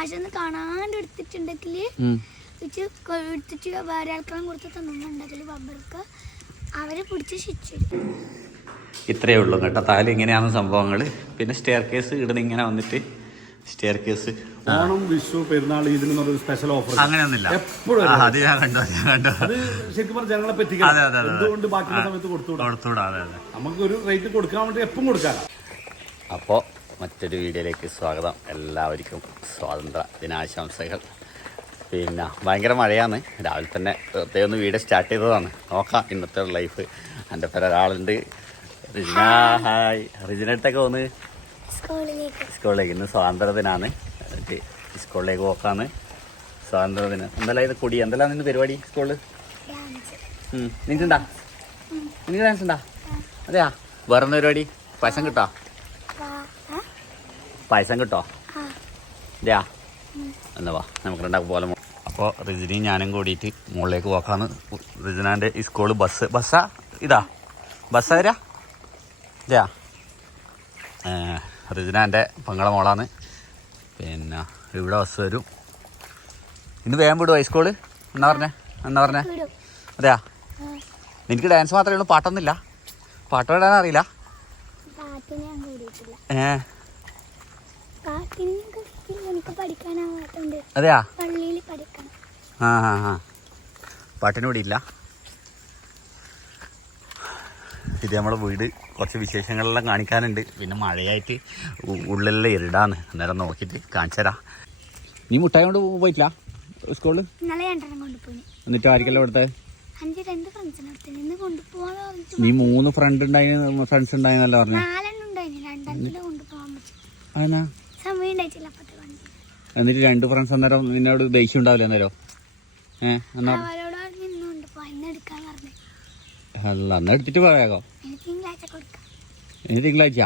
മാഷൊന്ന് കാണാണ്ട് എടുത്തിട്ടുണ്ടെങ്കിൽ എടുത്തിട്ട് വേറെ ആൾക്കാരും കൊടുത്ത് തന്നുണ്ടെങ്കിൽ ബബ്ബർക്ക് അവരെ പിടിച്ച് ശിക്ഷിക്കും. ഇത്രയേ ഉള്ളൂ കേട്ടോ. താല് ഇങ്ങനെയാണ് സംഭവങ്ങൾ. പിന്നെ സ്റ്റെയർ കേസ് ഇടുന്ന ഇങ്ങനെ വന്നിട്ട് സ്റ്റെയർ കേസ് ഓണം, വിഷു, പെരുന്നാൾ ഇതിനൊരു സ്പെഷ്യൽ ഓഫർ അങ്ങനെയൊന്നുമില്ല. എപ്പോഴും അത് ഞാൻ കണ്ടു. അത് ശരിക്കും പറഞ്ഞാൽ ജനങ്ങളെ പറ്റിക്കാൻ എന്തുകൊണ്ട് ബാക്കിയുള്ള സമയത്ത് കൊടുത്തുകൂടാ. നമുക്ക് ഒരു റേറ്റ് കൊടുക്കാൻ വേണ്ടി എപ്പം കൊടുക്കാം. അപ്പോൾ മറ്റൊരു വീഡിയോയിലേക്ക് സ്വാഗതം. എല്ലാവർക്കും സ്വാതന്ത്ര്യ ദിനാശംസകൾ. പിന്നെ ഭയങ്കര മഴയാണ്. രാവിലെ തന്നെ വെറുതെ ഒന്ന് വീഡിയോ സ്റ്റാർട്ട് ചെയ്തതാണ്. നോക്കാം ഇന്നത്തെ ലൈഫ്. എൻ്റെ പേര് ഒരാളുണ്ട്, റിജിന. ഹായ്. റിജിനടുത്തൊക്കെ വന്ന് സ്കൂളിലേക്ക്. ഇന്ന് സ്വാതന്ത്ര്യദിനാണ്. എന്നിട്ട് സ്കൂളിലേക്ക് പോക്കാന്ന്. സ്വാതന്ത്ര്യദിനം എന്തെല്ലാം ഇത് കൊടി എന്തെല്ലാം ഇന്ന് പരിപാടി സ്കൂളിൽ? നിനക്കുണ്ടാ? നിനക്ക് ഡാൻസ് ഉണ്ടാ? അതെയാ. വേറെ എന്താ പരിപാടി? പായസം കിട്ടോ? പായസം കിട്ടോ? അതെയാ. എന്നാ വാ നമുക്ക് രണ്ടാൾക്ക് പോലെ. അപ്പോൾ റിജിനയും ഞാനും കൂടിയിട്ട് മുകളിലേക്ക് പോക്കാന്ന്. റിജിനാൻ്റെ ഈ സ്കൂള് ബസ്സാ ഇതാ ബസ്സാ വരാ? ഇതാ റിജിനാൻ്റെ പങ്ങളെ മോളാണ്. പിന്നെ ഇവിടെ ബസ് വരും. ഇന്ന് വേഗം വിടുമോ ഹൈസ്കൂള്? എന്നാ പറഞ്ഞേ? അതെയാ. എനിക്ക് ഡാൻസ് മാത്രമേ ഉള്ളൂ, പാട്ടൊന്നുമില്ല. പാട്ട് പാടാൻ അറിയില്ല. അതെയാ. പാട്ടിന് കൂടി ഇല്ല. ഇത് നമ്മളെ വീട് കുറച്ച് വിശേഷങ്ങളെല്ലാം കാണിക്കാനുണ്ട്. പിന്നെ മഴയായിട്ട് ഉള്ളിലെല്ലാം ഇരുടാണ്. അന്നേരം നോക്കിയിട്ട് കാണിച്ചു തരാം. നീ മുട്ടായി കൊണ്ട് പോയിട്ടില്ല സ്കൂളിൽ? എന്നിട്ട് ആർക്കെല്ലാം കൊടുത്തേ? നീ 3 ഫ്രണ്ട്സ് ഉണ്ടായിരുന്നല്ലോ പറഞ്ഞു. അതെന്നാ? എന്നിട്ട് 2 ഫ്രണ്ട്സ് അന്നേരം നിന്നോട് ദേഷ്യം ഉണ്ടാവില്ല അന്നേരം? അല്ല എന്നാ എടുത്തിട്ട് പറയാകോ? ഇനി തിങ്കളാഴ്ച?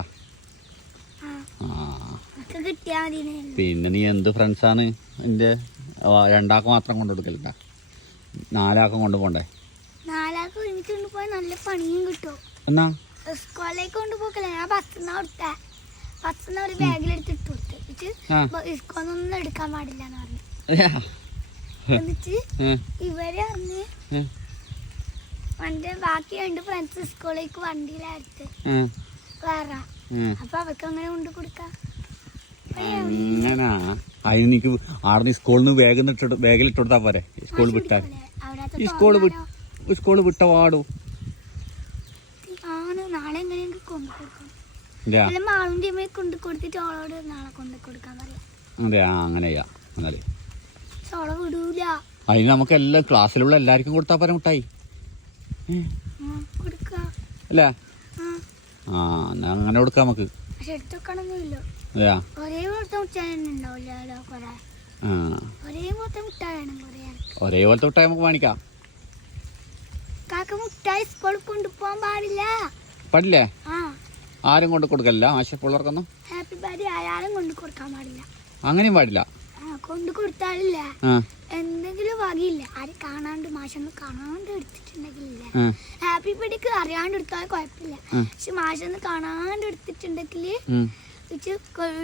പിന്നെ നീ എന്ത് ഫ്രണ്ട്സാണ്? എൻ്റെ 2 ആൾക്ക് മാത്രം കൊണ്ടു കൊടുക്കലുണ്ടാ? 4 ആൾക്കും കൊണ്ടുപോണ്ടേ? 4 ആൾക്ക് ഒരുമിച്ച് കൊണ്ടുപോയാൽ നല്ല പണിയും കിട്ടും. എന്നാ സ്കൂളിലേക്ക് കൊണ്ടുപോക്കല്ലേ? ഞാൻ ബസ്സിന്ന് ഒരു ബാഗിലെടുത്തിട്ട് കൊടുത്ത് സ്കൂളൊന്നും എടുക്കാൻ പാടില്ല എന്ന് പറഞ്ഞു. എന്നിട്ട് ഇവര് പറഞ്ഞ് എന്റെ ബാക്കി 2 ഫ്രണ്ട്സ് സ്കൂളിലേക്ക് വണ്ടിയിലെടുത്ത് വേറെ. അപ്പൊ അവർക്ക് അങ്ങനെ കൊണ്ട് കൊടുക്കാം. അങ്ങനെ അതിന് എനിക്ക് ആടെ സ്കൂളിൽ നിന്ന് ബാഗിലിട്ട് കൊടുത്താ പോരെ? സ്കൂൾ വിട്ടാൽ സ്കൂള് വിട്ട പാടും. നാളെ എങ്ങനെയെങ്കിലും കൊണ്ടു കൊടുക്കണം. മാളുന്റെ അമ്മയെ കൊണ്ട് കൊടുത്തിട്ട് അവളോട് നാളെ കൊണ്ട് കൊടുക്കാൻ പറയാം. അതെ, അങ്ങനെയാ. എന്നാല് ചോള വിടൂല. അതിന് നമുക്ക് എല്ലാ ക്ലാസ്സിലുള്ള എല്ലാവർക്കും കൊടുത്താ പോരെ മുട്ടായി? അല്ലേ? എന്നാ അങ്ങനെ കൊടുക്കാം നമുക്ക്. ഒരേ പോലത്തെ മുട്ടായി നമുക്ക് വാങ്ങിക്കാം. പാടില്ലേ? ആരും കൊണ്ട് കൊടുക്കല്ല ആശപ്പിള്ളേർക്കൊന്നും? ഹാപ്പി ബർത്ത്ഡേ ആയാലും കൊണ്ട് കൊടുക്കാൻ പാടില്ല. അങ്ങനെയും പാടില്ല. കൊണ്ട് കൊടുത്താലില്ല എന്തെങ്കിലും വകയില്ല. ആരും കാണാണ്ട് മാഷൊന്ന് കാണാണ്ട് എടുത്തിട്ടുണ്ടെങ്കിലില്ല. ഹാപ്പി ബർത്ത്ഡേക്ക് അറിയാണ്ട് എടുത്താൽ കുഴപ്പമില്ല. പക്ഷെ മാഷൊന്ന് കാണാണ്ട് എടുത്തിട്ടുണ്ടെങ്കിൽ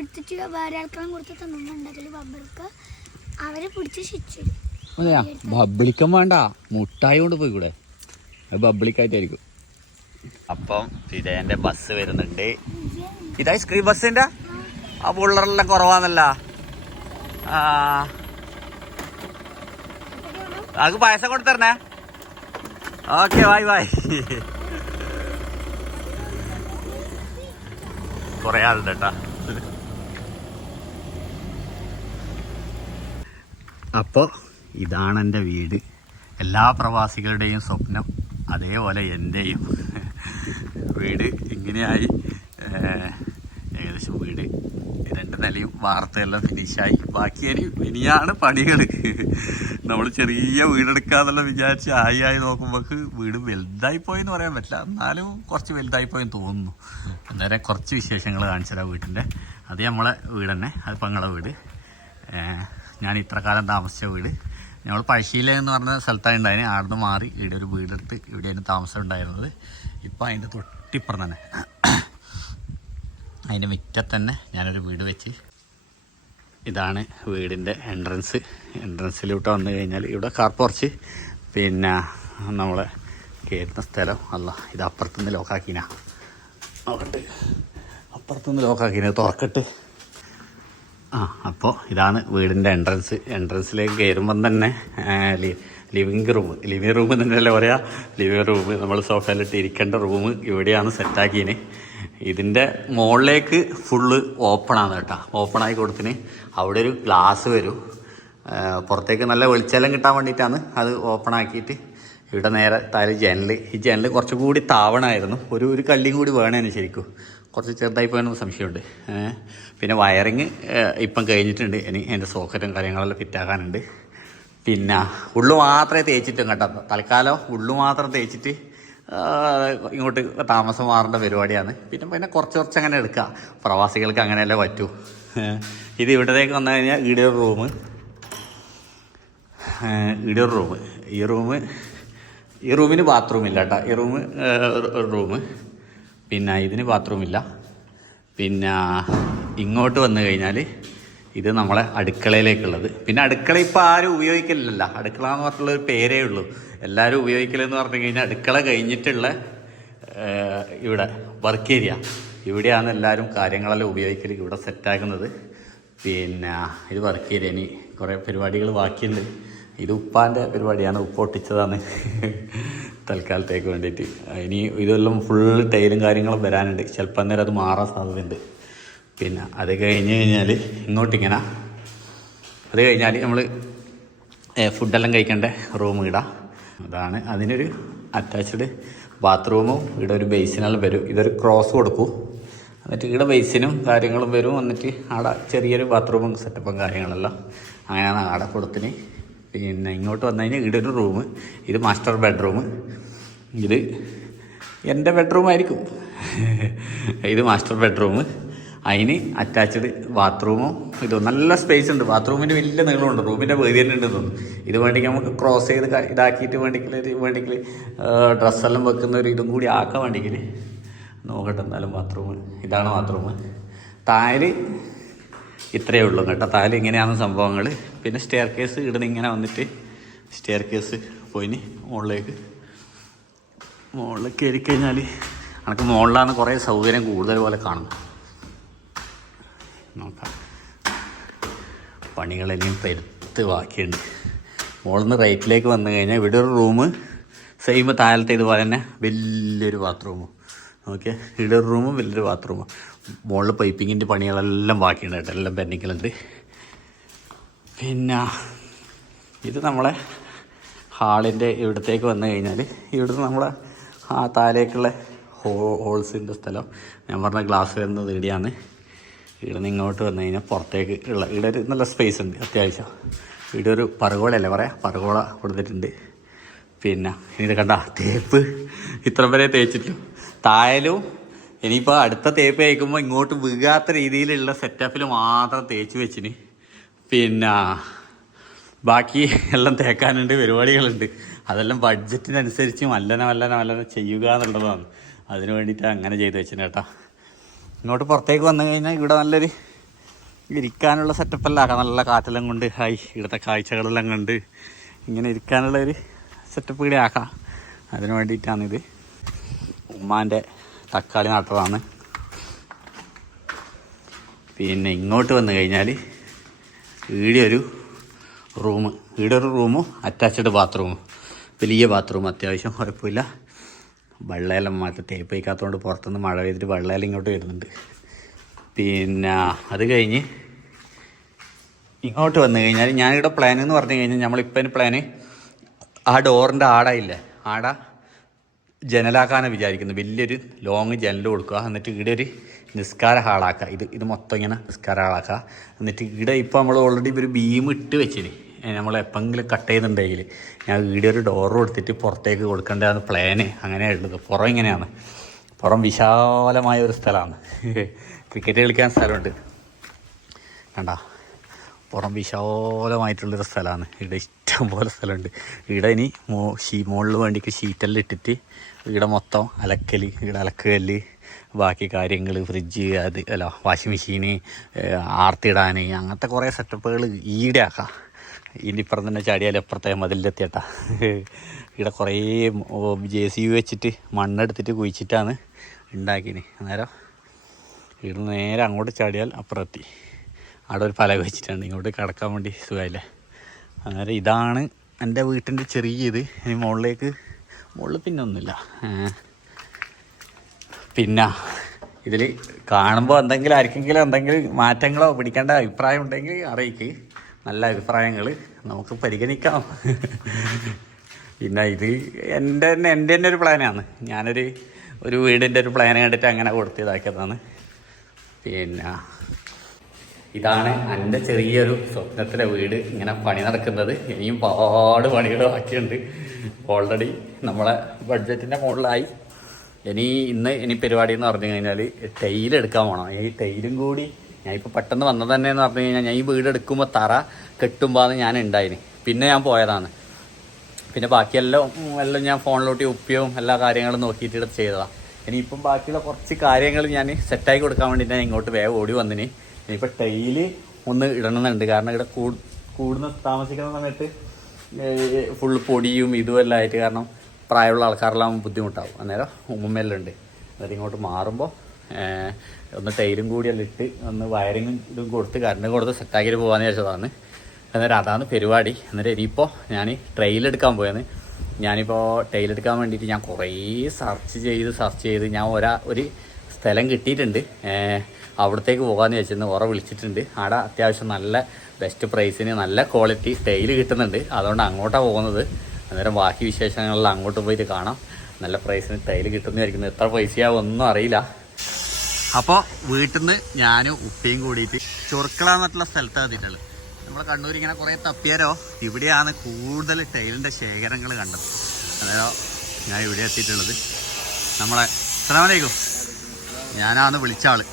എടുത്തിട്ട് വേറെ ആൾക്കാരും കൊടുത്ത് തന്നുണ്ടെങ്കിൽ ബബ്ബർക്ക് അവരെ പിടിച്ച് ശിക്ഷിക്കും. അതെയാ. ബബ്ലിക്കം വേണ്ട, മുട്ടായി കൊണ്ട് പോയി കൂടെ? അത് ബബ്ലിക്കായിട്ടായിരിക്കും. അപ്പം ഇതേന്റെ ബസ് വരുന്നുണ്ട്. ഇത് ഐസ്ക്രീം ബസ്സിന്റെ ആ പിള്ളേരെല്ലാം കുറവാന്നല്ല. അത് പായസം കൊടുത്തരണേ. Okay, by. കൊറേ ആളുണ്ട് കേട്ടാ. അപ്പോൾ ഇതാണ് എൻ്റെ വീട്. എല്ലാ പ്രവാസികളുടെയും സ്വപ്നം, അതേപോലെ എൻ്റെയും വീട് ഇങ്ങനെയായി. ഏകദേശം വീട് 2 നിലയും വാർത്തയെല്ലാം ഫിനിഷായി. ബാക്കി ഇനിയാണ് പണികൾ. നമ്മൾ ചെറിയ വീടെടുക്കാന്നെല്ലാം വിചാരിച്ച് ആയി നോക്കുമ്പോൾക്ക് വീട് വലുതായിപ്പോയെന്ന് പറയാൻ പറ്റില്ല, എന്നാലും കുറച്ച് വലുതായിപ്പോയെന്ന് തോന്നുന്നു. അന്നേരം കുറച്ച് വിശേഷങ്ങൾ കാണിച്ചുതരാം വീട്ടിൻ്റെ. അത് നമ്മളെ വീട് തന്നെ, അത് പങ്ങളെ വീട്. ഞാൻ ഇത്ര കാലം താമസിച്ച വീട്. ഞങ്ങൾ പഴശ്ശിയില എന്ന് പറഞ്ഞ സ്ഥലത്താണ് ഉണ്ടായിരുന്നു. ആടുന്ന് മാറി ഇവിടെ ഒരു വീടെടുത്ത് ഇവിടെയാണ് താമസം ഉണ്ടായിരുന്നത്. ഇപ്പം അതിൻ്റെ തൊട്ടിപ്പുറം തന്നെ, അതിൻ്റെ മുറ്റത്ത് തന്നെ ഞാനൊരു വീട് വെച്ച് ഇതാണ് വീടിൻ്റെ എൻട്രൻസിലോട്ട് വന്നു കഴിഞ്ഞാൽ ഇവിടെ കാർ പോർച്ച്, പിന്നെ നമ്മളെ കയറുന്ന സ്ഥലം. അല്ല, ഇത് അപ്പുറത്തുനിന്ന് ലോക്കാക്കിനാ നോക്കട്ടെ, അപ്പുറത്തുനിന്ന് ലോക്കാക്കിന തുറക്കട്ട്. അപ്പോൾ ഇതാണ് വീടിൻ്റെ എൻട്രൻസിലേക്ക് കയറുമ്പം തന്നെ ലിവിങ് റൂം തന്നെയല്ലേ പറയാ, ലിവിങ് റൂം. നമ്മൾ സോഫയിലിട്ട് ഇരിക്കേണ്ട റൂം ഇവിടെയാണ് സെറ്റാക്കിന്. ഇതിൻ്റെ മുകളിലേക്ക് ഫുള്ള് ഓപ്പണാണ് കേട്ടോ, ഓപ്പണായി കൊടുത്തിന്. അവിടെ ഒരു ഗ്ലാസ് വരും, പുറത്തേക്ക് നല്ല വെളിച്ചെല്ലാം കിട്ടാൻ വേണ്ടിയിട്ടാണ് അത് ഓപ്പണാക്കിയിട്ട്. ഇവിടെ നേരെ താഴെ ജനൽ. ഈ ജനൽ കുറച്ചുകൂടി താവണമായിരുന്നു, ഒരു കല്ലിയും കൂടി വേണേന് ശരിക്കും. കുറച്ച് ചെറുതായി പോയെന്ന് സംശയമുണ്ട്. പിന്നെ വയറിങ് ഇപ്പം കഴിഞ്ഞിട്ടുണ്ട്, ഇനി അതിൻ്റെ സോക്കറ്റും കാര്യങ്ങളെല്ലാം ഫിറ്റാക്കാനുണ്ട്. പിന്നെ ഉള്ളു മാത്രമേ തേച്ചിട്ടും കേട്ടോ, തൽക്കാലം ഉള്ളു മാത്രം തേച്ചിട്ട് ഇങ്ങോട്ട് താമസം മാറേണ്ട പരിപാടിയാണ്. പിന്നെ കുറച്ച് അങ്ങനെ എടുക്കുക, പ്രവാസികൾക്ക് അങ്ങനെയല്ലേ പറ്റൂ. ഇത് ഇവിടത്തേക്ക് വന്നു കഴിഞ്ഞാൽ ഇവിടെ ഒരു റൂം, ഈ റൂമിന് ബാത്റൂമില്ല കേട്ടോ, ഈ റൂം. പിന്നെ ഇതിന് ബാത്റൂമില്ല. പിന്നെ ഇങ്ങോട്ട് വന്നു കഴിഞ്ഞാൽ ഇത് നമ്മളെ അടുക്കളയിലേക്കുള്ളത്. പിന്നെ അടുക്കള ഇപ്പോൾ ആരും ഉപയോഗിക്കലില്ല, അടുക്കള എന്ന് പറഞ്ഞിട്ടുള്ളൊരു പേരേ ഉള്ളൂ. എല്ലാവരും ഉപയോഗിക്കലെന്ന് പറഞ്ഞു കഴിഞ്ഞാൽ അടുക്കള കഴിഞ്ഞിട്ടുള്ള ഇവിടെ വർക്ക് ഏരിയ, ഇവിടെയാണ് എല്ലാവരും കാര്യങ്ങളെല്ലാം ഉപയോഗിക്കൽ, ഇവിടെ സെറ്റാക്കുന്നത്. പിന്നെ ഇത് വർക്ക് ഏരിയ. ഇനി കുറേ പരിപാടികൾ ബാക്കിയുണ്ട്. ഇത് ഉപ്പാൻ്റെ പരിപാടിയാണ്, ഉപ്പ് ഒട്ടിച്ചതാണ് തൽക്കാലത്തേക്ക് വേണ്ടിയിട്ട്. ഇനി ഇതെല്ലാം ഫുൾ ടൈലും കാര്യങ്ങളും വരാനുണ്ട്, ചിലപ്പോൾ അന്നേരം അത് മാറാൻ സാധ്യതയുണ്ട്. പിന്നെ അത് കഴിഞ്ഞ് കഴിഞ്ഞാൽ ഇങ്ങോട്ടിങ്ങനെ, അത് കഴിഞ്ഞാൽ നമ്മൾ ഫുഡെല്ലാം കഴിക്കേണ്ട റൂം ഇടാം. അതാണ് അതിനൊരു അറ്റാച്ച്ഡ് ബാത്റൂമും ഇവിടെ ഒരു ബേസിനെല്ലാം വരും. ഇതൊരു ക്രോസ് കൊടുക്കും, എന്നിട്ട് ഇവിടെ ബേസിനും കാര്യങ്ങളും വരും. എന്നിട്ട് അവിടെ ചെറിയൊരു ബാത്റൂമും സെറ്റപ്പും കാര്യങ്ങളെല്ലാം അങ്ങനെയാണ് അവിടെ കൊടുത്തിന്. പിന്നെ ഇങ്ങോട്ട് വന്നു കഴിഞ്ഞാൽ ഇവിടെ ഒരു റൂം, ഇത് മാസ്റ്റർ ബെഡ്റൂം. ഇത് എൻ്റെ ബെഡ്റൂമായിരിക്കും, ഇത് മാസ്റ്റർ ബെഡ്റൂം. അതിന് അറ്റാച്ച്ഡ് ബാത്റൂമും ഇതും നല്ല സ്പേസ് ഉണ്ട്. ബാത്റൂമിന് വലിയ നീളമുണ്ട്, റൂമിൻ്റെ വീതി തന്നെ ഉണ്ടെന്ന് തോന്നുന്നു. ഇത് വേണ്ടിക്ക് നമുക്ക് ക്രോസ് ചെയ്ത് ഇതാക്കിയിട്ട് വേണ്ടിക്കൽ ഡ്രസ്സെല്ലാം വെക്കുന്ന ഒരു ഇതും കൂടി ആക്കാൻ വേണ്ടിക്കൽ നോക്കട്ടെ. എന്നാലും ബാത്റൂം ഇതാണ് ബാത്റൂം. താഴെ ഇത്രയേ ഉള്ളൂ കേട്ടോ, താഴെ ഇങ്ങനെയാണ് സംഭവങ്ങൾ. പിന്നെ സ്റ്റെയർ കേസ് ഇടുന്ന ഇങ്ങനെ വന്നിട്ട് സ്റ്റെയർ കേസ് പോയിന് മുകളിൽ കയറി കഴിഞ്ഞാൽ എനിക്ക് മുകളിലാണ് കുറേ സൗകര്യം കൂടുതൽ പോലെ കാണുന്നത്. നോക്കാം, പണികളെല്ലാം പെരുത്ത് ബാക്കിയുണ്ട്. മുകളിൽ നിന്ന് റൈറ്റിലേക്ക് വന്നു കഴിഞ്ഞാൽ ഇവിടെ ഒരു റൂം, സെയിം താഴത്തെ ഇതുപോലെ തന്നെ വലിയൊരു ബാത്റൂമും. ഓക്കെ, ഇവിടെ ഒരു റൂമും വലിയൊരു ബാത്റൂമും. മുകളിൽ പൈപ്പിങ്ങിൻ്റെ പണികളെല്ലാം ബാക്കിയുണ്ട് കേട്ടോ, എല്ലാം പെൻഡിങ്ങിലുണ്ട്. പിന്നെ ഇത് നമ്മളെ ഹാളിൻ്റെ ഇവിടത്തേക്ക് വന്നു കഴിഞ്ഞാൽ ഇവിടുന്ന് നമ്മളെ ആ താഴേക്കുള്ള ഹോൾസിൻ്റെ സ്ഥലം. ഞാൻ പറഞ്ഞ ഗ്ലാസ് വരുന്നത് ഇവിടെയാണ്. ഇവിടെ നിന്ന് ഇങ്ങോട്ട് വന്നു കഴിഞ്ഞാൽ പുറത്തേക്ക് ഉള്ള ഇവിടെ ഒരു നല്ല സ്പേസ് ഉണ്ട് അത്യാവശ്യം. ഇവിടെ ഒരു പറകോളയല്ലേ പറയാം, പറകോള കൊടുത്തിട്ടുണ്ട്. പിന്നെ ഇത് കണ്ട തേപ്പ് ഇത്ര വരെ തേച്ചിട്ടു. തായാലും ഇനിയിപ്പോൾ അടുത്ത തേപ്പ് തേക്കുമ്പോൾ ഇങ്ങോട്ട് വീഴാത്ത രീതിയിലുള്ള സെറ്റപ്പിൽ മാത്രം തേച്ച് വെച്ചിന്. പിന്നെ ബാക്കി എല്ലാം തേക്കാനുണ്ട്, പരിപാടികളുണ്ട്. അതെല്ലാം ബഡ്ജറ്റിനനുസരിച്ച് വല്ലന ചെയ്യുക എന്നുള്ളതാണ്. അതിന് വേണ്ടിയിട്ട് അങ്ങനെ ചെയ്ത് വെച്ചിന് കേട്ടോ. ഇങ്ങോട്ട് പുറത്തേക്ക് വന്നു കഴിഞ്ഞാൽ ഇവിടെ നല്ലൊരു ഇരിക്കാനുള്ള സെറ്റപ്പെല്ലാം ആക്കാം. നല്ല കാറ്റെല്ലാം കൊണ്ട് ഇവിടുത്തെ കാഴ്ചകളെല്ലാം കണ്ട് ഇങ്ങനെ ഇരിക്കാനുള്ളൊരു സെറ്റപ്പ് ഇവിടെ ആക്കാം. അതിന് വേണ്ടിയിട്ടാണിത്. ഉമ്മാൻ്റെ തക്കാളി നട്ടതാണ്. പിന്നെ ഇങ്ങോട്ട് വന്നു കഴിഞ്ഞാൽ ഇവിടെ ഒരു റൂമും അറ്റാച്ച്ഡ് ബാത്റൂമും, വലിയ ബാത്റൂം, അത്യാവശ്യം കുഴപ്പമില്ല. വെള്ളമെല്ലാം മാറ്റി തേപ്പ് വയ്ക്കാത്തതുകൊണ്ട് പുറത്തുനിന്ന് മഴ പെയ്തിട്ട് വെള്ളമെല്ലാം ഇങ്ങോട്ട് വരുന്നുണ്ട്. പിന്നെ അത് കഴിഞ്ഞ് ഇങ്ങോട്ട് വന്നു കഴിഞ്ഞാൽ ഞാനിവിടെ പ്ലാൻ എന്ന് പറഞ്ഞു കഴിഞ്ഞാൽ നമ്മളിപ്പം പ്ലാന് ആ ഡോറിൻ്റെ ആടയില്ലേ, ആട ജനലാക്കാനാണ് വിചാരിക്കുന്നത്. വലിയൊരു ലോങ് ജനൽ കൊടുക്കുക, എന്നിട്ട് ഇവിടെ ഒരു നിസ്കാര ഹാളാക്കുക. ഇത് മൊത്തം ഇങ്ങനെ നിസ്കാര ഹാളാക്കുക. എന്നിട്ട് ഇവിടെ ഇപ്പോൾ നമ്മൾ ഓൾറെഡി ഒരു ബീം ഇട്ട് വെച്ചിന്. നമ്മൾ എപ്പോഴെങ്കിലും കട്ട് ചെയ്യുന്നുണ്ടെങ്കിൽ ഞാൻ ഇവിടെ ഒരു ഡോറ് കൊടുത്തിട്ട് പുറത്തേക്ക് കൊടുക്കേണ്ടതാണ് പ്ലാന്. അങ്ങനെയാണ് ഉള്ളത്. പുറം ഇങ്ങനെയാണ്, പുറം വിശാലമായ ഒരു സ്ഥലമാണ്. ക്രിക്കറ്റ് കളിക്കാൻ സ്ഥലമുണ്ട് കണ്ട, പുറം വിശാലമായിട്ടുള്ളൊരു സ്ഥലമാണ്. ഇവിടെ ഇഷ്ടം പോലെ സ്ഥലമുണ്ട്. ഇവിടെ ഇനി മുകളിൽ വേണ്ടിക്ക് ഷീറ്റെല്ലാം ഇട്ടിട്ട് ഇവിടെ മൊത്തം അലക്കൽ, ഇവിടെ അലക്കുകല്ല്, ബാക്കി കാര്യങ്ങൾ, ഫ്രിഡ്ജ്, വാഷിംഗ് മെഷീന്, ആർത്തിടാൻ, അങ്ങനത്തെ കുറേ സെറ്റപ്പുകൾ ഈടെ ആക്കാം. ഇതിൻ്റെ ഇപ്പുറം തന്നെ ചാടിയാൽ അപ്പുറത്തെ മതിലെത്തിയട്ടാ. ഇവിടെ കുറേ JCB വെച്ചിട്ട് മണ്ണെടുത്തിട്ട് കുഴിച്ചിട്ടാണ് ഉണ്ടാക്കിന്. അന്നേരം ഇവിടെ നേരെ അങ്ങോട്ട് ചാടിയാൽ അപ്പുറത്തി അവിടെ ഒരു പലക വെച്ചിട്ടുണ്ട്, ഇങ്ങോട്ട് കിടക്കാൻ വേണ്ടി സുഖമായില്ലേ. അന്നേരം ഇതാണ് എൻ്റെ വീട്ടിൻ്റെ ചെറിയ ഇത്. ഇനി മുകളിൽ പിന്നെ ഒന്നുമില്ല. പിന്നെ ഇതിൽ കാണുമ്പോൾ ആർക്കെങ്കിലും എന്തെങ്കിലും മാറ്റങ്ങളോ പിടിക്കേണ്ട അഭിപ്രായം ഉണ്ടെങ്കിൽ അറിയിക്ക്. നല്ല അഭിപ്രായങ്ങൾ നമുക്ക് പരിഗണിക്കാം. പിന്നെ ഇത് എൻ്റെ തന്നെ ഒരു പ്ലാനാണ്. ഒരു വീടിൻ്റെ ഒരു പ്ലാൻ കണ്ടിട്ട് അങ്ങനെ കൊടുത്തിതാക്കിയതാണ്. പിന്നെ ഇതാണ് എൻ്റെ ചെറിയൊരു സ്വപ്നത്തിലെ വീട്. ഇങ്ങനെ പണി നടക്കുന്നത്. ഇനിയും ഒരുപാട് പണികൾ ബാക്കിയുണ്ട്. ഓൾറെഡി നമ്മളെ ബഡ്ജറ്റിൻ്റെ മുകളിലായി. ഇനി പരിപാടി എന്ന് പറഞ്ഞു കഴിഞ്ഞാൽ ടൈലെടുക്കാൻ പോകണം. ഈ ടൈലും കൂടി ഞാനിപ്പോൾ പെട്ടെന്ന് വന്നത് തന്നെ എന്ന് പറഞ്ഞു കഴിഞ്ഞാൽ, ഞാൻ ഈ വീട് എടുക്കുമ്പോൾ തറ കെട്ടുമ്പോൾ ഞാൻ ഉണ്ടായിന്. പിന്നെ ഞാൻ പോയതാണ്. പിന്നെ ബാക്കിയെല്ലാം ഞാൻ ഫോണിലോട്ട് ഉപ്പിയും എല്ലാ കാര്യങ്ങളും നോക്കിയിട്ട് ഇവിടെ ചെയ്തതാണ്. ഇനിയിപ്പം ബാക്കിയുള്ള കുറച്ച് കാര്യങ്ങൾ ഞാൻ സെറ്റാക്കി കൊടുക്കാൻ വേണ്ടി ഞാൻ ഇങ്ങോട്ട് വേഗം ഓടി വന്നിന്. ഇനിയിപ്പോൾ ടൈല് ഒന്ന് ഇടണമെന്നുണ്ട്. കാരണം ഇവിടെ താമസിക്കുന്ന സമയത്ത് ഫുള്ള് പൊടിയും ഇതുമെല്ലാം ആയിട്ട്, കാരണം പ്രായമുള്ള ആൾക്കാരെല്ലാം ബുദ്ധിമുട്ടാവും. അന്നേരം ഉമ്മയെല്ലാം ഉണ്ട്. അന്നേരം ഇങ്ങോട്ട് മാറുമ്പോൾ ഒന്ന് ടൈലും കൂടിയെല്ലാം ഇട്ട് ഒന്ന് വയറിങ്ങും ഇതും കൊടുത്ത് കറണ്ട് കൊടുത്ത് സെറ്റാക്കിയിട്ട് പോകാമെന്ന് വിചാരിച്ചതാണ്. അന്നേരം അതാണ് പരിപാടി. അന്നേരം ഇനിയിപ്പോൾ ഞാൻ ടൈലെടുക്കാൻ പോയത്. ഞാനിപ്പോൾ ടൈലെടുക്കാൻ വേണ്ടിയിട്ട് ഞാൻ കുറേ സെർച്ച് ചെയ്ത് ഞാൻ ഒരു സ്ഥലം കിട്ടിയിട്ടുണ്ട്. അവിടത്തേക്ക് പോകാമെന്ന് വെച്ചിരുന്നു. ഓറെ വിളിച്ചിട്ടുണ്ട്. അവിടെ അത്യാവശ്യം നല്ല ബെസ്റ്റ് പ്രൈസിന് നല്ല ക്വാളിറ്റി ടൈല് കിട്ടുന്നുണ്ട്. അതുകൊണ്ട് അങ്ങോട്ടാണ് പോകുന്നത്. അന്നേരം ബാക്കി വിശേഷങ്ങളെല്ലാം അങ്ങോട്ട് പോയിട്ട് കാണാം. നല്ല പ്രൈസിന് ടൈല് കിട്ടുന്നതായിരിക്കുന്നു. എത്ര പൈസയാവും ഒന്നും അറിയില്ല. അപ്പോൾ വീട്ടിൽ നിന്ന് ഞാനും ഉപ്പയും കൂടിയിട്ട് ചൊർക്കള എന്നിട്ടുള്ള സ്ഥലത്താണ് എത്തിയിട്ടുള്ളത്. നമ്മളെ കണ്ണൂർ ഇങ്ങനെ കുറേ തപ്പിയാരോ ഇവിടെയാണ് കൂടുതൽ ടൈലിൻ്റെ ശേഖരങ്ങൾ കണ്ടത്. അന്നേരം ഞാൻ ഇവിടെ എത്തിയിട്ടുള്ളത്. നമ്മളെ അസ്സലാമു അലൈക്കും, ഞാനാണ് വിളിച്ച ആള്.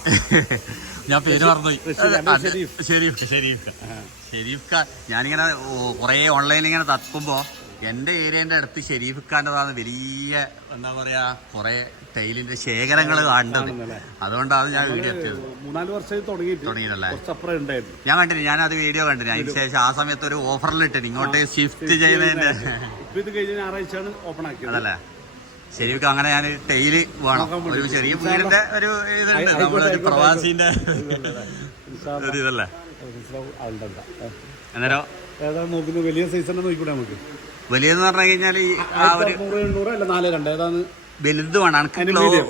ഞാൻ പേര് മറന്നുപോയി. ഷെരീഫ് ഖാൻ. ഞാനിങ്ങനെ കുറേ ഓൺലൈനിൽ ഇങ്ങനെ തപ്പുമ്പോൾ എൻ്റെ ഏരിയൻ്റെ അടുത്ത് ഷെരീഫ് ഖാൻ്റെതാണ് വലിയ എന്താ പറയാ കുറേ ടൈലിന്റെ ശേഖരങ്ങൾ കണ്ടത്. അതുകൊണ്ടാണ് ഞാൻ വീഡിയോ എത്തിയത്. 3-4 വർഷം തുടങ്ങിയിട്ടല്ലേ. ഞാൻ കണ്ടിന്, ഞാനത് വീഡിയോ കണ്ടിന്. അതിന് ശേഷം ആ സമയത്ത് ഒരു ഓഫറിലിട്ട് ഇങ്ങോട്ട് ഷിഫ്റ്റ് ചെയ്യുന്നതിന്റെ അതല്ലേ ശരിക്കും. അങ്ങനെ ഞാൻ ടൈല് വേണം, ഒരു ചെറിയ വീടിന്റെ ഒരു ഇതുണ്ട്, നമ്മളൊരു പ്രവാസിന്റെ ഇതല്ലേ. അന്നേരം വലിയ സൈസ് നോക്കിക്കൂടെ നമുക്ക്? വലിയെന്ന് പറഞ്ഞു കഴിഞ്ഞാൽ ആ ഒരു വലുത് വേണം. എനിക്ക്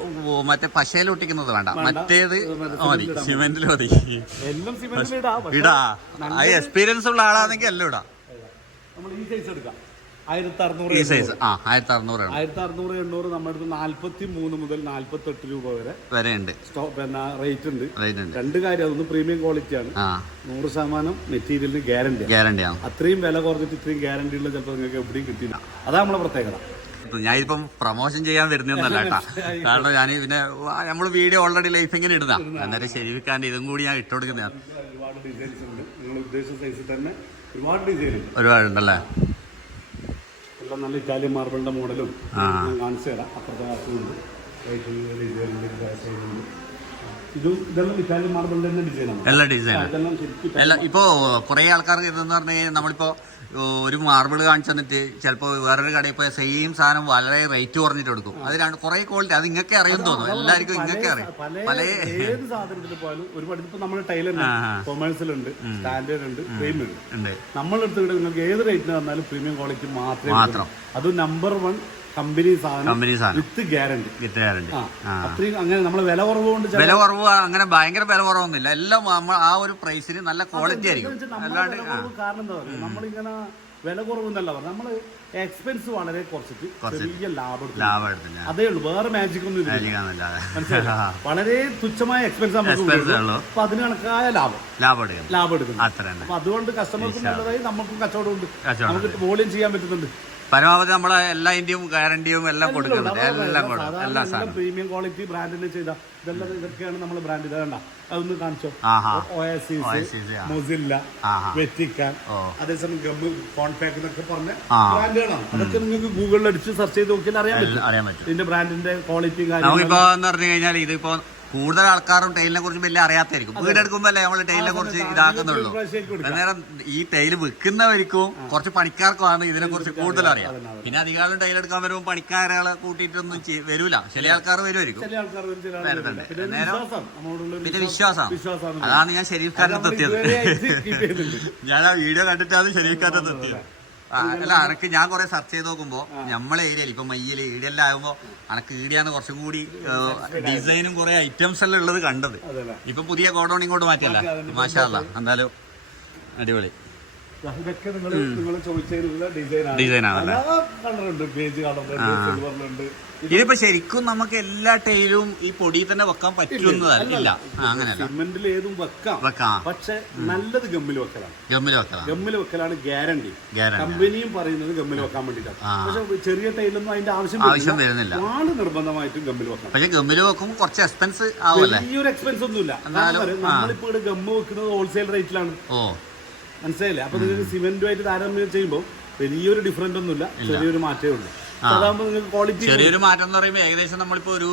മറ്റേ പശയിൽ ഒട്ടിക്കുന്നത് വേണ്ട, മറ്റേത് മതി, സിമെന്റിൽ മതി. ഇടാ എക്സ്പീരിയൻസ് ഉള്ള ആളാണെങ്കിൽ എല്ലാം ഇടാം. ഈ സൈസ് 1600 800 നമ്മുടെ അടുത്ത് 43 മുതൽ 48 രൂപ വരെ ഉണ്ട്. പിന്നെ റേറ്റ് ഉണ്ട്. രണ്ട് കാര്യം, അതൊന്ന് പ്രീമിയം ക്വാളിറ്റിയാണ്. 100% മെറ്റീരിയലിന് ഗ്യാരണ്ടിയാണ്. അത്രയും വില കുറഞ്ഞിട്ട് ഇത്രയും ഗ്യാരണ്ടി ഉള്ള ചിലപ്പോൾ നിങ്ങൾക്ക് എവിടെയും കിട്ടില്ല. അതാണ് നമ്മളെ പ്രത്യേകത. ഞാനിപ്പം പ്രൊമോഷൻ ചെയ്യാൻ വരുന്നൊന്നല്ല കേട്ടാ. കാരണം ഞാൻ പിന്നെ നമ്മള് വീഡിയോ ഓൾറെഡി ലൈഫിങ്ങനെ ഇടുന്ന. അന്നേരം ഷെരീഫിക്കാൻ്റെ ഇതും കൂടി ഞാൻ ഇട്ട് കൊടുക്കുന്നതാണ്. ഒരുപാട് ഡിസൈൻസ് ഉണ്ട്. നിങ്ങൾ ഉദ്ദേശിച്ച സൈസിൽ തന്നെ ഒരുപാട് ഡിസൈൻ ഒരുപാടുണ്ടല്ലേ. എല്ലാം നല്ല ഇറ്റാലിയൻ മാർബിളിന്റെ മോഡലും കാണിച്ചു തരാം. അപ്പുറത്തെ ഇതെല്ലാം ഇറ്റാലിയൻ മാർബിളിന്റെ തന്നെ ഡിസൈനാണ്. എല്ലാ ഡിസൈനും എല്ലാം. ഇപ്പോ കുറെ ആൾക്കാർക്ക് ഇതെന്ന് പറഞ്ഞു കഴിഞ്ഞാൽ നമ്മളിപ്പോ ഒരു മാർബിൾ കാണിച്ചു തന്നിട്ട് ചിലപ്പോൾ വേറൊരു കടയിൽ പോയി സെയിം സാധനം വളരെ റേറ്റ് കുറഞ്ഞിട്ട് കൊടുക്കും. അതിനാണ് കുറെ ക്വാളിറ്റി. അത് ഇങ്ങക്കെ അറിയാൻ തോന്നുന്നു. എല്ലാവർക്കും ഇങ്ങക്കെ അറിയാം. പല ഏത് സാധനത്തിൽ പോയാലും ഒരുപാട് ഇപ്പൊ നമ്മുടെ ടൈലുണ്ട്, കൊമേഴ്സിലുണ്ട്, സ്റ്റാൻഡേർഡ് ഉണ്ട്, പ്രീമിയം ഉണ്ട്. നമ്മളെടുത്ത് ഇവിടെ നിങ്ങൾക്ക് ഏത് റേറ്റിന് വന്നാലും പ്രീമിയം ക്വാളിറ്റി മാത്രം. അത് നമ്പർ 1 കമ്പനി സാധനം വിത്ത് ഗ്യാരണ്ടി. അത്രയും അങ്ങനെ നമ്മളെ വില കുറവുകൊണ്ട് വില കുറവ് അങ്ങനെ ഭയങ്കര വില കുറവൊന്നുമില്ല. എല്ലാം നമ്മൾ ആ ഒരു പ്രൈസിന് നല്ല ക്വാളിറ്റി ആയിരിക്കും. കാരണം എന്താ പറയുക, നമ്മളിങ്ങനെ വില കുറവെന്നല്ല പറഞ്ഞത്, നമ്മള് എക്സ്പെൻസ് വളരെ കുറച്ചിട്ട് ചെറിയ ലാഭം എടുത്തില്ല. അതേ ഉള്ളൂ, വേറെ മാജിക് ഒന്നും ഇല്ല. വളരെ തുച്ഛമായ എക്സ്പെൻസ് അപ്പൊ അതിന് കണക്കായ ലാഭം എടുക്കുന്നു. അപ്പൊ അതുകൊണ്ട് കസ്റ്റമർക്കും നല്ലതായി, നമുക്കും കച്ചവടം ഉണ്ട്, നമുക്ക് വോളിയം ചെയ്യാൻ പറ്റുന്നുണ്ട്. പരമാവധി നമ്മളെ എല്ലാ ഇന്ത്യയും ഗ്യാരണ്ടിയും എല്ലാം കൊടുക്കുന്നുണ്ട്. എല്ലാം കൊടുക്കും. എല്ലാ സാധനം പ്രീമിയം ക്വാളിറ്റി ബ്രാൻഡിന് ചെയ്ത ഇതൊക്കെയാണ് നമ്മളെ ബ്രാൻഡ്. ഇതേണ്ട അതൊന്ന് കാണിച്ചോ. മൊസില്ല, വെറ്റിക്കാൻ, അതേസമയം ഗമ്മ്, കോൺപാക്ക് എന്നൊക്കെ പറഞ്ഞ ബ്രാൻഡുകളാണ്. അതൊക്കെ നിങ്ങൾക്ക് ഗൂഗിളിൽ അടിച്ച് സെർച്ച് ചെയ്ത് നോക്കിയാൽ അറിയാൻ പറ്റും ഇതിന്റെ ബ്രാൻഡിന്റെ ക്വാളിറ്റിയും കാര്യങ്ങളും. നമുക്കിപ്പോ എന്ന് പറഞ്ഞു കഴിഞ്ഞാൽ ഇതിപ്പോ കൂടുതൽ ആൾക്കാരും ടൈലിനെ കുറിച്ച് വലിയ അറിയാത്തായിരിക്കും. വീടെടുക്കുമ്പോ അല്ലേ നമ്മൾ ടൈലിനെ കുറിച്ച് ഇതാക്കുന്നുള്ളൂ. അന്നേരം ഈ ടൈല് വിൽക്കുന്നവർക്കും കുറച്ച് പണിക്കാർക്കുമാണ് ഇതിനെ കുറിച്ച് കൂടുതൽ അറിയാം. പിന്നെ അധികം ടൈലെടുക്കാൻ വരുമ്പോൾ പണിക്കാരെ കൂട്ടിയിട്ടൊന്നും വരൂല. ചില ആൾക്കാർ വരുമായിരിക്കും. പിന്നെ വിശ്വാസമാണ്. അതാണ് ഞാൻ ഷെരീഫ് ഖാന്റെ എത്തിയത്. ഞാൻ ആ വീഡിയോ കണ്ടിട്ടാണ് ഷെരീഫ് ഖാന്റെ എത്തിയത്. അല്ല അനക്ക് ഞാൻ കുറെ സെർച്ച് ചെയ്ത് നോക്കുമ്പോ നമ്മളെ ഏരിയയിൽ ഇപ്പൊ മയ്യല് ഈടെല്ലാം ആകുമ്പോ അനക്ക് ഈടിയാണ് കുറച്ചും കൂടി ഡിസൈനും കുറെ ഐറ്റംസ് എല്ലാം ഉള്ളത് കണ്ടത്. ഇപ്പൊ പുതിയ ഗോഡൌൺ ഇങ്ങോട്ട് മാറ്റിയല്ല. മാഷാ അല്ലാ, എന്തായാലും അടിപൊളി ഡിസൈനാണല്ലേ. ഇതിപ്പോ ശരിക്കും നമുക്ക് എല്ലാ ടൈലും ഈ പൊടി തന്നെ വെക്കാൻ പറ്റുന്നതല്ല. അങ്ങനെയല്ല, സിമെന്റിൽ ഏതും വെക്കാം. പക്ഷെ നല്ലത് ഗമ്മിൽ വെക്കലാണ് ഗ്യാരണ്ടി. കമ്പനിയും പറയുന്നത് ഗമ്മിൽ വെക്കാൻ വേണ്ടിയിട്ടാണ്. പക്ഷെ ചെറിയ ടൈലൊന്നും അതിന്റെ ആവശ്യം വരുന്നില്ല. ആള് നിർബന്ധമായിട്ടും ഗമ്മിൽ വെക്കണം. പക്ഷെ ഗമ്മിൽ വെക്കുമ്പോൾ കുറച്ച് എക്സ്പെൻസ് ആവുമല്ലേ? വലിയൊരു എക്സ്പെൻസ് ഒന്നുമില്ല. നമ്മളിപ്പോ ഇവിടെ ഗമ്മ് വെക്കുന്നത് ഹോൾസെയിൽ റേറ്റിലാണ്. മനസ്സിലായില്ലേ? അപ്പൊ നിങ്ങൾക്ക് സിമെന്റുമായിട്ട് താരതമ്യം ചെയ്യുമ്പോൾ വലിയൊരു ഡിഫറൻസ് ഒന്നുമില്ല, ചെറിയൊരു മാറ്റമേ ഉള്ളൂ. അതാകുമ്പോൾ നിങ്ങൾക്ക് ക്വാളിറ്റി ചെറിയൊരു മാറ്റം എന്ന് പറയുമ്പോൾ ഏകദേശം നമ്മളിപ്പോ ഒരു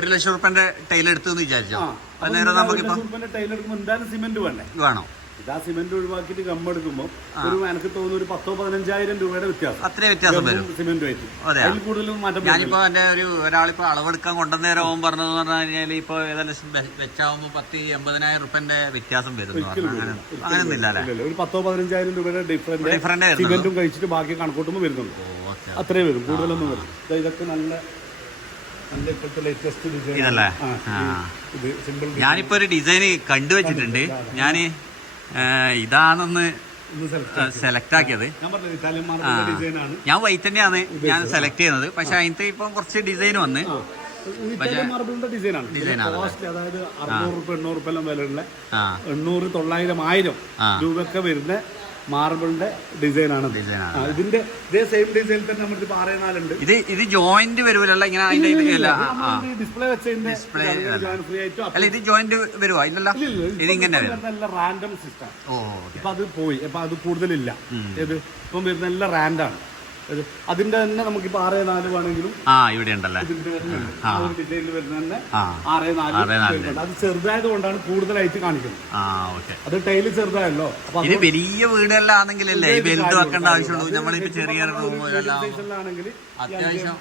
1 ലക്ഷം റുപ്യന്റെ ടൈൽ എടുത്തെന്ന് വിചാരിച്ചോ. അന്നേരം നമുക്കിപ്പോ ടൈൽ എടുക്കുമ്പോൾ എന്തായാലും സിമെന്റ് വേണോ? ഇതാ സിമെന്റ് ഒഴിവാക്കിയിട്ട് ഗമ്മെടുക്കുമ്പോൾ ഒരു എനിക്ക് തോന്നുന്നു ഒരു 10,000-15,000 രൂപയുടെ വ്യത്യാസം. അത്രേ വ്യത്യാസം വരും സിമെന്റുമായിട്ട്. അതിൽ കൂടുതലും മാറ്റം. ഞാനിപ്പോ എന്റെ ഒരാളിപ്പോ അളവെടുക്കാൻ കൊണ്ടുവന്നേരം പറഞ്ഞതെന്ന് പറഞ്ഞു കഴിഞ്ഞാൽ ഇപ്പൊ ഏകദേശം വെച്ചാവുമ്പോ 10,000-80,000 റുപ്യന്റെ വ്യത്യാസം വരുന്നു. അങ്ങനെയൊന്നും ഇല്ല അല്ലേ? ഒരു 10,000-15,000 രൂപയുടെ ഡിഫറൻറ്റ് സിമെന്റും കഴിച്ചിട്ട് ബാക്കി കണക്കൂട്ടുമ്പോൾ വരുന്നുണ്ട്. അത്രേ വരും, കൂടുതലൊന്നും വരും. ഇതൊക്കെ നല്ല ലേറ്റസ്റ്റ് ഡിസൈൻ ഇതല്ലേ. ഞാനിപ്പോ ഒരു ഡിസൈൻ കണ്ടുവച്ചിട്ടുണ്ട്. ഞാന് ഇതാണെന്ന് സെലക്ട് ആക്കിയത്. ഞാൻ വൈറ്റ് തന്നെയാണ് ഞാൻ സെലക്ട് ചെയ്യുന്നത്. പക്ഷെ അതിനകത്ത് ഇപ്പൊ കുറച്ച് ഡിസൈൻ വന്ന് മാർബിളിന്റെ ഡിസൈനാണ്. അതായത് 600 രൂപ 800 രൂപ വിലയുള്ള 800, 900, 1000 രൂപയൊക്കെ വരുന്ന മാർബിളിന്റെ ഡിസൈനാണ്. ഇതിന്റെ ഇതേ സെയിം ഡിസൈൻ തന്നെ നമ്മുടെ 6-4 ഉണ്ട്. ഇത് ജോയിന്റ് വരുമല്ലോ ഇങ്ങനെ? ഡിസ്പ്ലേ വെച്ചതിന്റെ അല്ല, ഇത് ജോയിന്റ് വരുവാ? ഇല്ലല്ലോ, ഇത് ഇങ്ങനെ റാൻഡം സിസ്റ്റം. ഇപ്പൊ അത് പോയി. ഇപ്പൊ അത് കൂടുതലില്ല. ഇത് ഇപ്പം വരുന്ന എല്ലാം റാൻഡാണ്. അതിന്റെ തന്നെ നമുക്കിപ്പോ 6-4 വേണമെങ്കിലും ഇവിടെ ഉണ്ടല്ലേ. ഡിസൈനിൽ വരുന്ന തന്നെ 6-4. അത് ചെറുതായത് കൊണ്ടാണ് കൂടുതലായിട്ട് കാണിക്കുന്നത്. അത് ടൈല് ചെറുതായല്ലോ. ഇത് വലിയ വീടെല്ലാം ആണെങ്കിലല്ലേ വലുത് വെക്കേണ്ട ആവശ്യമുള്ളൂ. നമ്മളിപ്പോ ചെറിയ ആണെങ്കിൽ അത്യാവശ്യം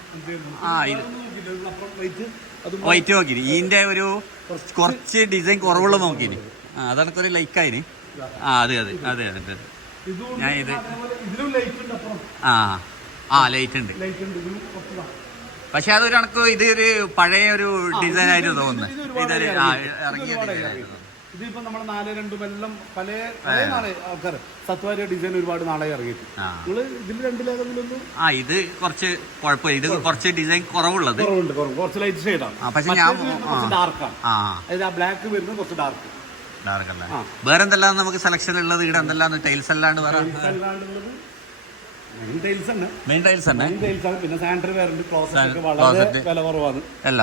വൈറ്റ് നോക്കിന്. ഇതിന്റെ ഒരു കുറച്ച് ഡിസൈൻ കുറവുള്ള നോക്കിന്. അതൊക്കെ ലൈക്കായിന്. അതെ അതെ അതെ അതെ. ഞാൻ ഇത് ലൈറ്റ് ഉണ്ട്. പക്ഷെ അതൊരു കണക്ക് ഇതൊരു പഴയ ഒരു ഡിസൈൻ ആയിട്ട് തോന്നുന്നു. ഇതൊരു ഇറങ്ങിയ ഇതിപ്പോ നമ്മളെ 4-2 എല്ലാം പല ആൾക്കാർ സത്വാരിയ ഡിസൈൻ ഒരുപാട് നാളെ ഇറങ്ങിയിട്ട്. ഇതിൽ രണ്ടിലേതെങ്കിലും ഇത് കുറച്ച് കുഴപ്പമില്ല. ഇത് കുറച്ച് ഡിസൈൻ കുറവുള്ളത്. കുറച്ച് ലൈറ്റ് ഷെയ്ഡാണ്. പക്ഷെ ഞാൻ ഡാർക്കാണ്. അതായത് ആ ബ്ലാക്ക് വരുന്നത് കുറച്ച് ഡാർക്ക്. ഡാർക്കല്ല. വേറെ എന്തെല്ലാം നമുക്ക് സെലക്ഷൻ ഉള്ളത്? ഇവിടെ എന്തെല്ലാം ടൈൽസ് അല്ലാണ്ട് വേറെ മെയിൻ ടൈൽസ് തന്നെ. പിന്നെ സാനിറ്ററി വെയർ ഉണ്ട്. ക്ലോസറ്റ് വളരെ വില കുറവാണ്. അല്ല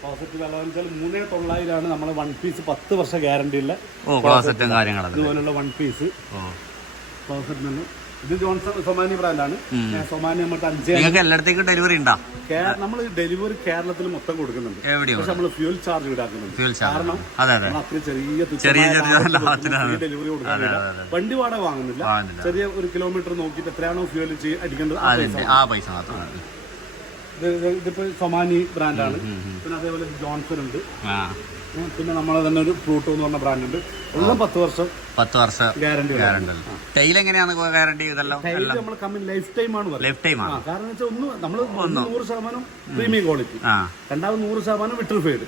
ക്ലോസറ്റ് വില 3,900 നമ്മളെ 1 പീസ് 10 വർഷം ഗ്യാരണ്ടി ഉള്ള ക്ലോസറ്റും കാര്യങ്ങളൊക്കെ ഇതുപോലുള്ള 1 പീസ് ക്ലോസറ്റ് തന്നെ. ഇത് ജോൺസൺ സൊമാനി ബ്രാൻഡാണ്. സൊമാനി നമുക്ക് 5. നിങ്ങൾക്ക് എല്ലായിടത്തേക്കും ഡെലിവറി ഉണ്ടോ? നമ്മൾ ഡെലിവറി കേരളത്തിൽ മൊത്തം കൊടുക്കുന്നുണ്ട്. പക്ഷെ നമ്മൾ ഫ്യൂൽ ചാർജ് ഈടാക്കുന്നുണ്ട്. കാരണം അത്ര ചെറിയ ഡെലിവറി കൊടുക്കുന്നില്ല. വണ്ടി വാടക വാങ്ങുന്നില്ല. ചെറിയ 1 കിലോമീറ്റർ നോക്കിയിട്ട് എത്രയാണോ ഫ്യൂൽ അടിക്കേണ്ടത് ആ പൈസ മാത്രം. ഇതിപ്പോ സൊമാനി ബ്രാൻഡാണ്. പിന്നെ അതേപോലെ ജോൺസൺ ഉണ്ട്. പിന്നെ നമ്മളെ തന്നെ ഒരു ഫ്രൂട്ടോ എന്ന് പറഞ്ഞ ബ്രാൻഡ് ഉണ്ട്. എല്ലാം 10 വർഷം ഗ്യാരണ്ടി. ടൈൽ എങ്ങനെയാണ് ഗ്യാരണ്ടി? ഇതെല്ലാം ലൈഫ് ടൈം ആണ്. ലൈഫ് ടൈം ആണ്. കാരണം വെച്ചാൽ നമ്മൾ 100% പ്രീമിയം ക്വാളിറ്റി, രണ്ടാമത് 100% വിട്രിഫൈഡ്,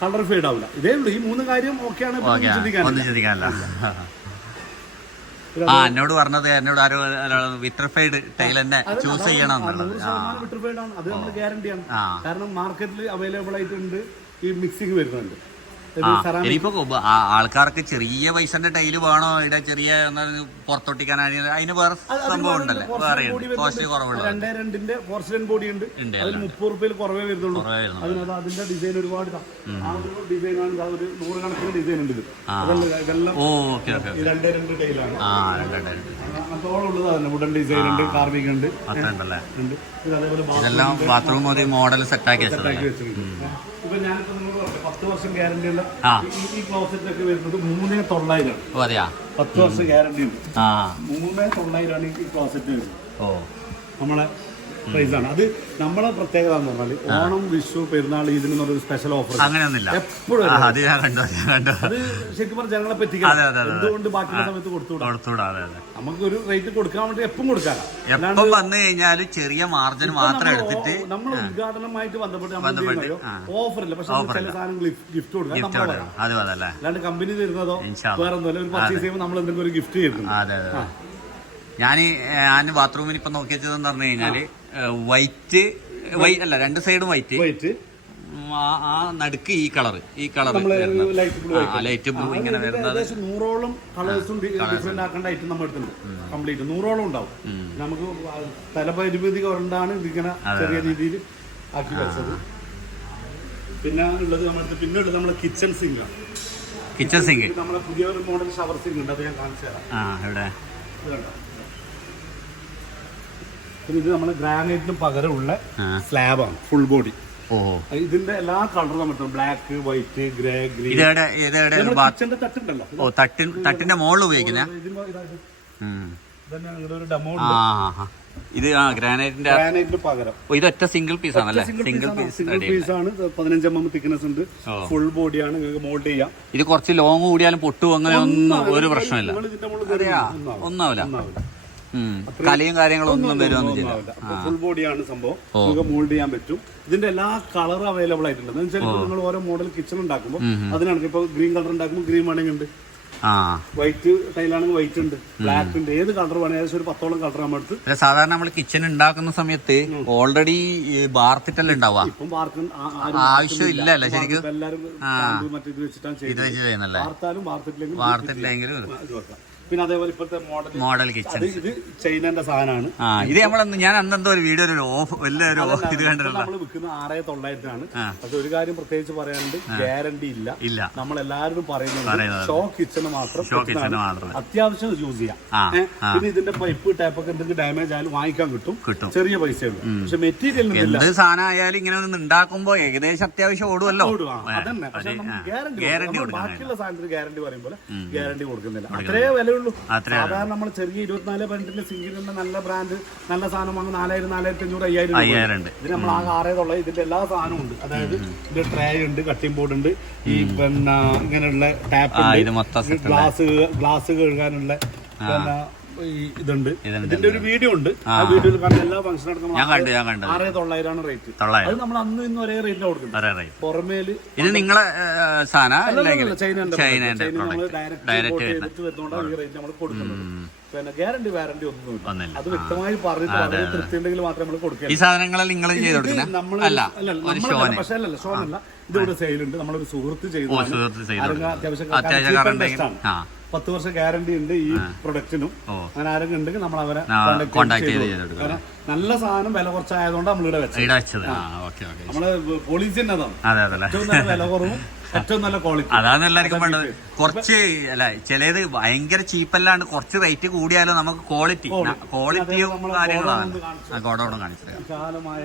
കളർ ഫെയ്ഡ് ആവില്ല. ഇതേ ഉള്ളൂ. ഈ 3 കാര്യം ഓക്കെയാണ്. എന്നോട് പറഞ്ഞത് എന്നോട് ആരോ വിട്രിഫൈഡ് ടൈൽ തന്നെ ചൂസ് ചെയ്യണം. 100% വിട്രിഫൈഡ് ആണ്. അത് നമ്മൾ ഗ്യാരണ്ടിയാണ്. കാരണം മാർക്കറ്റിൽ അവൈലബിൾ ആയിട്ടുണ്ട്. ഈ മിക്സിങ് വരുന്നുണ്ട്. ഇനിയിപ്പോ ആൾക്കാർക്ക് ചെറിയ പൈസന്റെ ടൈല് വേണോ ഇവിടെ ചെറിയ പുറത്തൊട്ടിക്കാൻ അതിന് വേറെ സംഭവം ഉണ്ടല്ലേ, വേറെ കോസ്റ്റ് കുറവുണ്ട്. 2.2 പോർസിലൻ ബോഡി ഉണ്ട്, അതിൽ 30 രൂപയിൽ കുറവേ വരുന്നുള്ളൂ. അതിനകത്ത് അതിന്റെ ഡിസൈൻ ഒരുപാട് ഡിസൈനാണ്, ഒരു 100 കണക്കിന് ഡിസൈൻ ഉണ്ട്. ഇതെല്ലാം 2.2 ടൈലാണ്. അതോളം ഉള്ളത് തന്നെ. വുഡൻ ഡിസൈൻ ഉണ്ട്, കാർവിംഗ് ഉണ്ട്. ഇതെല്ലാം ബാത്റൂം മോഡൽ സെറ്റ് ആക്കി വെച്ചിട്ടുണ്ട്. ഇപ്പൊ ഞാനിപ്പോ നിങ്ങൾ 10 വർഷം ഗ്യാരണ്ടി ഉള്ള ഈ ക്ലോസറ്റിലൊക്കെ വരുന്നത് 3,900. 10 വർഷം ഗ്യാരണ്ടി ഉണ്ട്. 3,900 ഈ ക്ലോസറ്റ് വരുന്നത്. നമ്മളെ പ്രൈസാണ് അത്. നമ്മളെ പ്രത്യേകത എന്ന് പറഞ്ഞാൽ ഓണം, വിഷു, പെരുന്നാൾ, ഇതിനൊരു സ്പെഷ്യൽ ഓഫർ അങ്ങനെയൊന്നുമില്ല എപ്പോഴും. അത് ശരിക്കും പറഞ്ഞാൽ ജനങ്ങളെ പറ്റിക്കാൻ എന്തുകൊണ്ട് ബാക്കിയുള്ള സമയത്ത് കൊടുത്തുകൂടാ. നമുക്കൊരു റേറ്റ് കൊടുക്കാൻ വേണ്ടി എപ്പം കൊടുക്കാം. എപ്പം വന്നു കഴിഞ്ഞാൽ ചെറിയ മാർജിൻ മാത്രം എടുത്തിട്ട് നമ്മൾ ഉദ്ഘാടനമായിട്ട് ബന്ധപ്പെട്ട് ഓഫറില്ല, പക്ഷെ ചില സാധനങ്ങൾ ഗിഫ്റ്റ് കൊടുക്കാം. അല്ലാണ്ട് കമ്പനി തരുന്നതോ വേറെ ഒന്നുമല്ല. ഒരു പർച്ചേസ് ചെയ്യുമ്പോൾ നമ്മൾ എന്തെങ്കിലും ഒരു ഗിഫ്റ്റ് ചെയ്യുന്നു. ഞാൻ ബാത്റൂമിന് ഇപ്പൊ നോക്കി വെച്ചതെന്ന് പറഞ്ഞു കഴിഞ്ഞാല് വൈറ്റ് അല്ല, 2 സൈഡും വൈറ്റ്, ആ നടുക്ക് ഈ കളർ ലൈറ്റ് ബ്ലൂ ഇങ്ങനെ വരുന്നത്. 100ഓളം കളേഴ്സും ഡിഫറെന്റ് ആക്കേണ്ട ഐറ്റം നമ്മൾ എടുത്തിട്ടുണ്ട്. കംപ്ലീറ്റ് 100ഓളം ഉണ്ടാവും. നമുക്ക് തലപരിമിതി കൊണ്ടാണ് ഇതിങ്ങനെ ചെറിയ രീതിയിൽ ആക്കി വെച്ചത്. പിന്നെ ഉള്ളത് നമ്മുടെ കിച്ചൺ സിങ്ക് ആണ്. നമ്മളെ പുതിയ ഒരു മോഡൽ ഷവർ സിങ്ക് ഉണ്ട്, അത് ഞാൻ കാണിച്ചു തരാം. ഇത് നമ്മുടെ ഗ്രാനൈറ്റിന് പകരമുള്ള സ്ലാബാണ്, ഫുൾ ബോഡി. ഇതിന്റെ എല്ലാ കളറും നമുക്ക് ബ്ലാക്ക്, വൈറ്റ്, ഗ്രേ, ഗ്രീൻ. കിച്ചന്റെ തട്ടുണ്ടല്ലോ, തട്ടിന്റെ മുകളിൽ ഉപയോഗിക്കുന്ന ഒരു ഡെമോ ഇത് ഗ്രാനൈറ്റിന് പകരം. ഇത് ഒറ്റ സിംഗിൾ പീസ് ആണല്ലേ? സിംഗിൾ പീസ് ആണ്. 15 mm തിക്നെസ് ഉണ്ട്, ഫുൾ ബോഡിയാണ്, നിങ്ങൾക്ക് മോൾഡ് ചെയ്യാം. ഇത് കുറച്ച് ലോങ് കൂടിയാലും പൊട്ടു, അങ്ങനെ ഒന്നും ഒരു പ്രശ്നമില്ല, ഒന്നാവില്ല. കലയും കാര്യങ്ങളൊന്നും വരുമെന്ന് ഫുൾ ബോഡിയാണ് സംഭവം, നമുക്ക് മോൾഡ് ചെയ്യാൻ പറ്റും. ഇതിന്റെ എല്ലാ കളറും അവൈലബിൾ ആയിട്ടുണ്ട്. എന്ന് വെച്ചാൽ നിങ്ങൾ ഓരോ മോഡൽ കിച്ചൺ ഉണ്ടാക്കുമ്പോൾ അതിനാണ്. ഇപ്പൊ ഗ്രീൻ കളർ ഉണ്ടാക്കുമ്പോൾ ഗ്രീൻ വേണമെങ്കിൽ ഉണ്ട്, വൈറ്റ് ടൈലാണെങ്കിൽ വൈറ്റ് ഉണ്ട്, ബ്ലാക്ക് ഉണ്ട്. ഏത് കളർ വേണം, ഏകദേശം ഒരു 10ഓളം കളർ നമ്മൾ എടുത്ത്. സാധാരണ നമ്മൾ കിച്ചൺ ഉണ്ടാക്കുന്ന സമയത്ത് ഓൾറെഡി ബാർത്തിട്ടല്ലേ ഉണ്ടാവുക, ഇപ്പം ബാർക്കും ആവശ്യം ഇല്ലല്ലോ ശരിക്കും. എല്ലാവരും മറ്റേ ഇത് വെച്ചിട്ടാണ് ചെയ്യുന്നത്. വാർത്തിട്ടില്ലെങ്കിലും. പിന്നെ അതേപോലെ ഇപ്പോഴത്തെ മോഡൽ കിച്ചൺ, ഇത് ചൈനന്റെ സാധനമാണ്. ഇത് ഞാൻ അന്നെന്തോ ഒരു വീഡിയോ വലിയൊരു ഇത് കണ്ടിട്ടുണ്ട്. നമ്മൾ വിൽക്കുന്ന 6,900 ആണ്. പക്ഷെ ഒരു കാര്യം പ്രത്യേകിച്ച് പറയാനുണ്ട്, ഗ്യാരണ്ടി ഇല്ല. നമ്മൾ എല്ലാവരും പറയുന്നത് ഷോ കിച്ചണ് മാത്രം അത്യാവശ്യം യൂസ് ചെയ്യാം. പിന്നെ ഇതിന്റെ പൈപ്പ് ടാപ്പൊക്കെ എന്തെങ്കിലും ഡാമേജ് ആയാലും വാങ്ങിക്കാൻ കിട്ടും, ചെറിയ പൈസയുള്ളൂ. പക്ഷെ മെറ്റീരിയൽ സാധനം ആയാലും ഇങ്ങനെ ഒന്ന് ഉണ്ടാക്കുമ്പോ ഏകദേശം അത്യാവശ്യം ഓടുമല്ലോ. അതന്നെ. പക്ഷെ ഗ്യാരണ്ടി ബാക്കിയുള്ള സാധനത്തിന് ഗ്യാരണ്ടി പറയുമ്പോൾ ഗ്യാരണ്ടി കൊടുക്കുന്നില്ല. അത്രേ വില. സാധാരണ നമ്മൾ ചെറിയ 24 പണ്ടിന്റെ സിംഗിളിന്റെ നല്ല ബ്രാൻഡ് നല്ല സാധനം വാങ്ങും 4,000, 4,500, 5,000 ഉണ്ട്. ഇത് നമ്മൾ ആ 6,000 ഇതിന്റെ എല്ലാ സാധനവും ഉണ്ട്. അതായത് ഇതിന്റെ ട്രേ ഉണ്ട്, കട്ടിംഗ് ബോർഡ് ഉണ്ട്, ഈ പിന്നെ ഇങ്ങനെയുള്ള ടാപ്പ് ഉണ്ട്, ഗ്ലാസ് കഴുകാനുള്ള പിന്നെ ഇതുണ്ട്. ഇതിന്റെ ഒരു വീഡിയോ ഉണ്ട്, ആ വീഡിയോയിൽ കാണുന്ന എല്ലാ ഫംഗ്ഷൻ നടക്കുന്ന 6,900 റേറ്റ്. അത് നമ്മൾ അന്ന് ഇന്ന് ഒരേ റേറ്റിന് കൊടുക്കുന്നത്. പുറമേല് ഇത് നിങ്ങളെ ചൈനന്റെ നമ്മൾ ഡയറക്റ്റ് വരുന്നോണ്ടാണ് ഈ റേറ്റ് നമ്മൾ കൊടുക്കുന്നത്. പിന്നെ ഗ്യാരണ്ടി വാറന്റി ഒന്നുമില്ല. അത് വ്യക്തമായി പറഞ്ഞിട്ട് വളരെ തൃപ്തി ഉണ്ടെങ്കിൽ മാത്രമേ നമ്മൾ കൊടുക്കുക. ഈ സാധനങ്ങൾ നിങ്ങൾ പക്ഷേ അല്ലല്ല, ഷോനല്ല. ഇതിവിടെ സെയിലുണ്ട്. നമ്മളൊരു സുഹൃത്ത് ചെയ്തതാണ്. അത്യാവശ്യം 10 വർഷം ഗ്യാരണ്ടി ഉണ്ട് ഈ പ്രൊഡക്റ്റിനും. അങ്ങനെ ആരെങ്കിലും ഉണ്ടെങ്കിൽ നമ്മൾ അവരെ കോൺടാക്ട് ചെയ്ത്. കാരണം നല്ല സാധനം വില കുറച്ചായതുകൊണ്ട് നമ്മളിവിടെ വെച്ചത്. നമ്മള് പോളിസി തന്നെ അതാണ്. ഏറ്റവും നല്ല വില കുറവും ഏറ്റവും നല്ല ക്വാളിറ്റി. അതാണ് എല്ലാവർക്കും വേണ്ടത്. കുറച്ച് അല്ല, ചിലത് ഭയങ്കര ചീപ്പല്ലാണ്ട് കുറച്ച് റേറ്റ് കൂടിയാലും നമുക്ക് ക്വാളിറ്റിയും കാര്യങ്ങളാണ്. ഗോഡൌണും കാണിച്ചത്. വിശാലമായ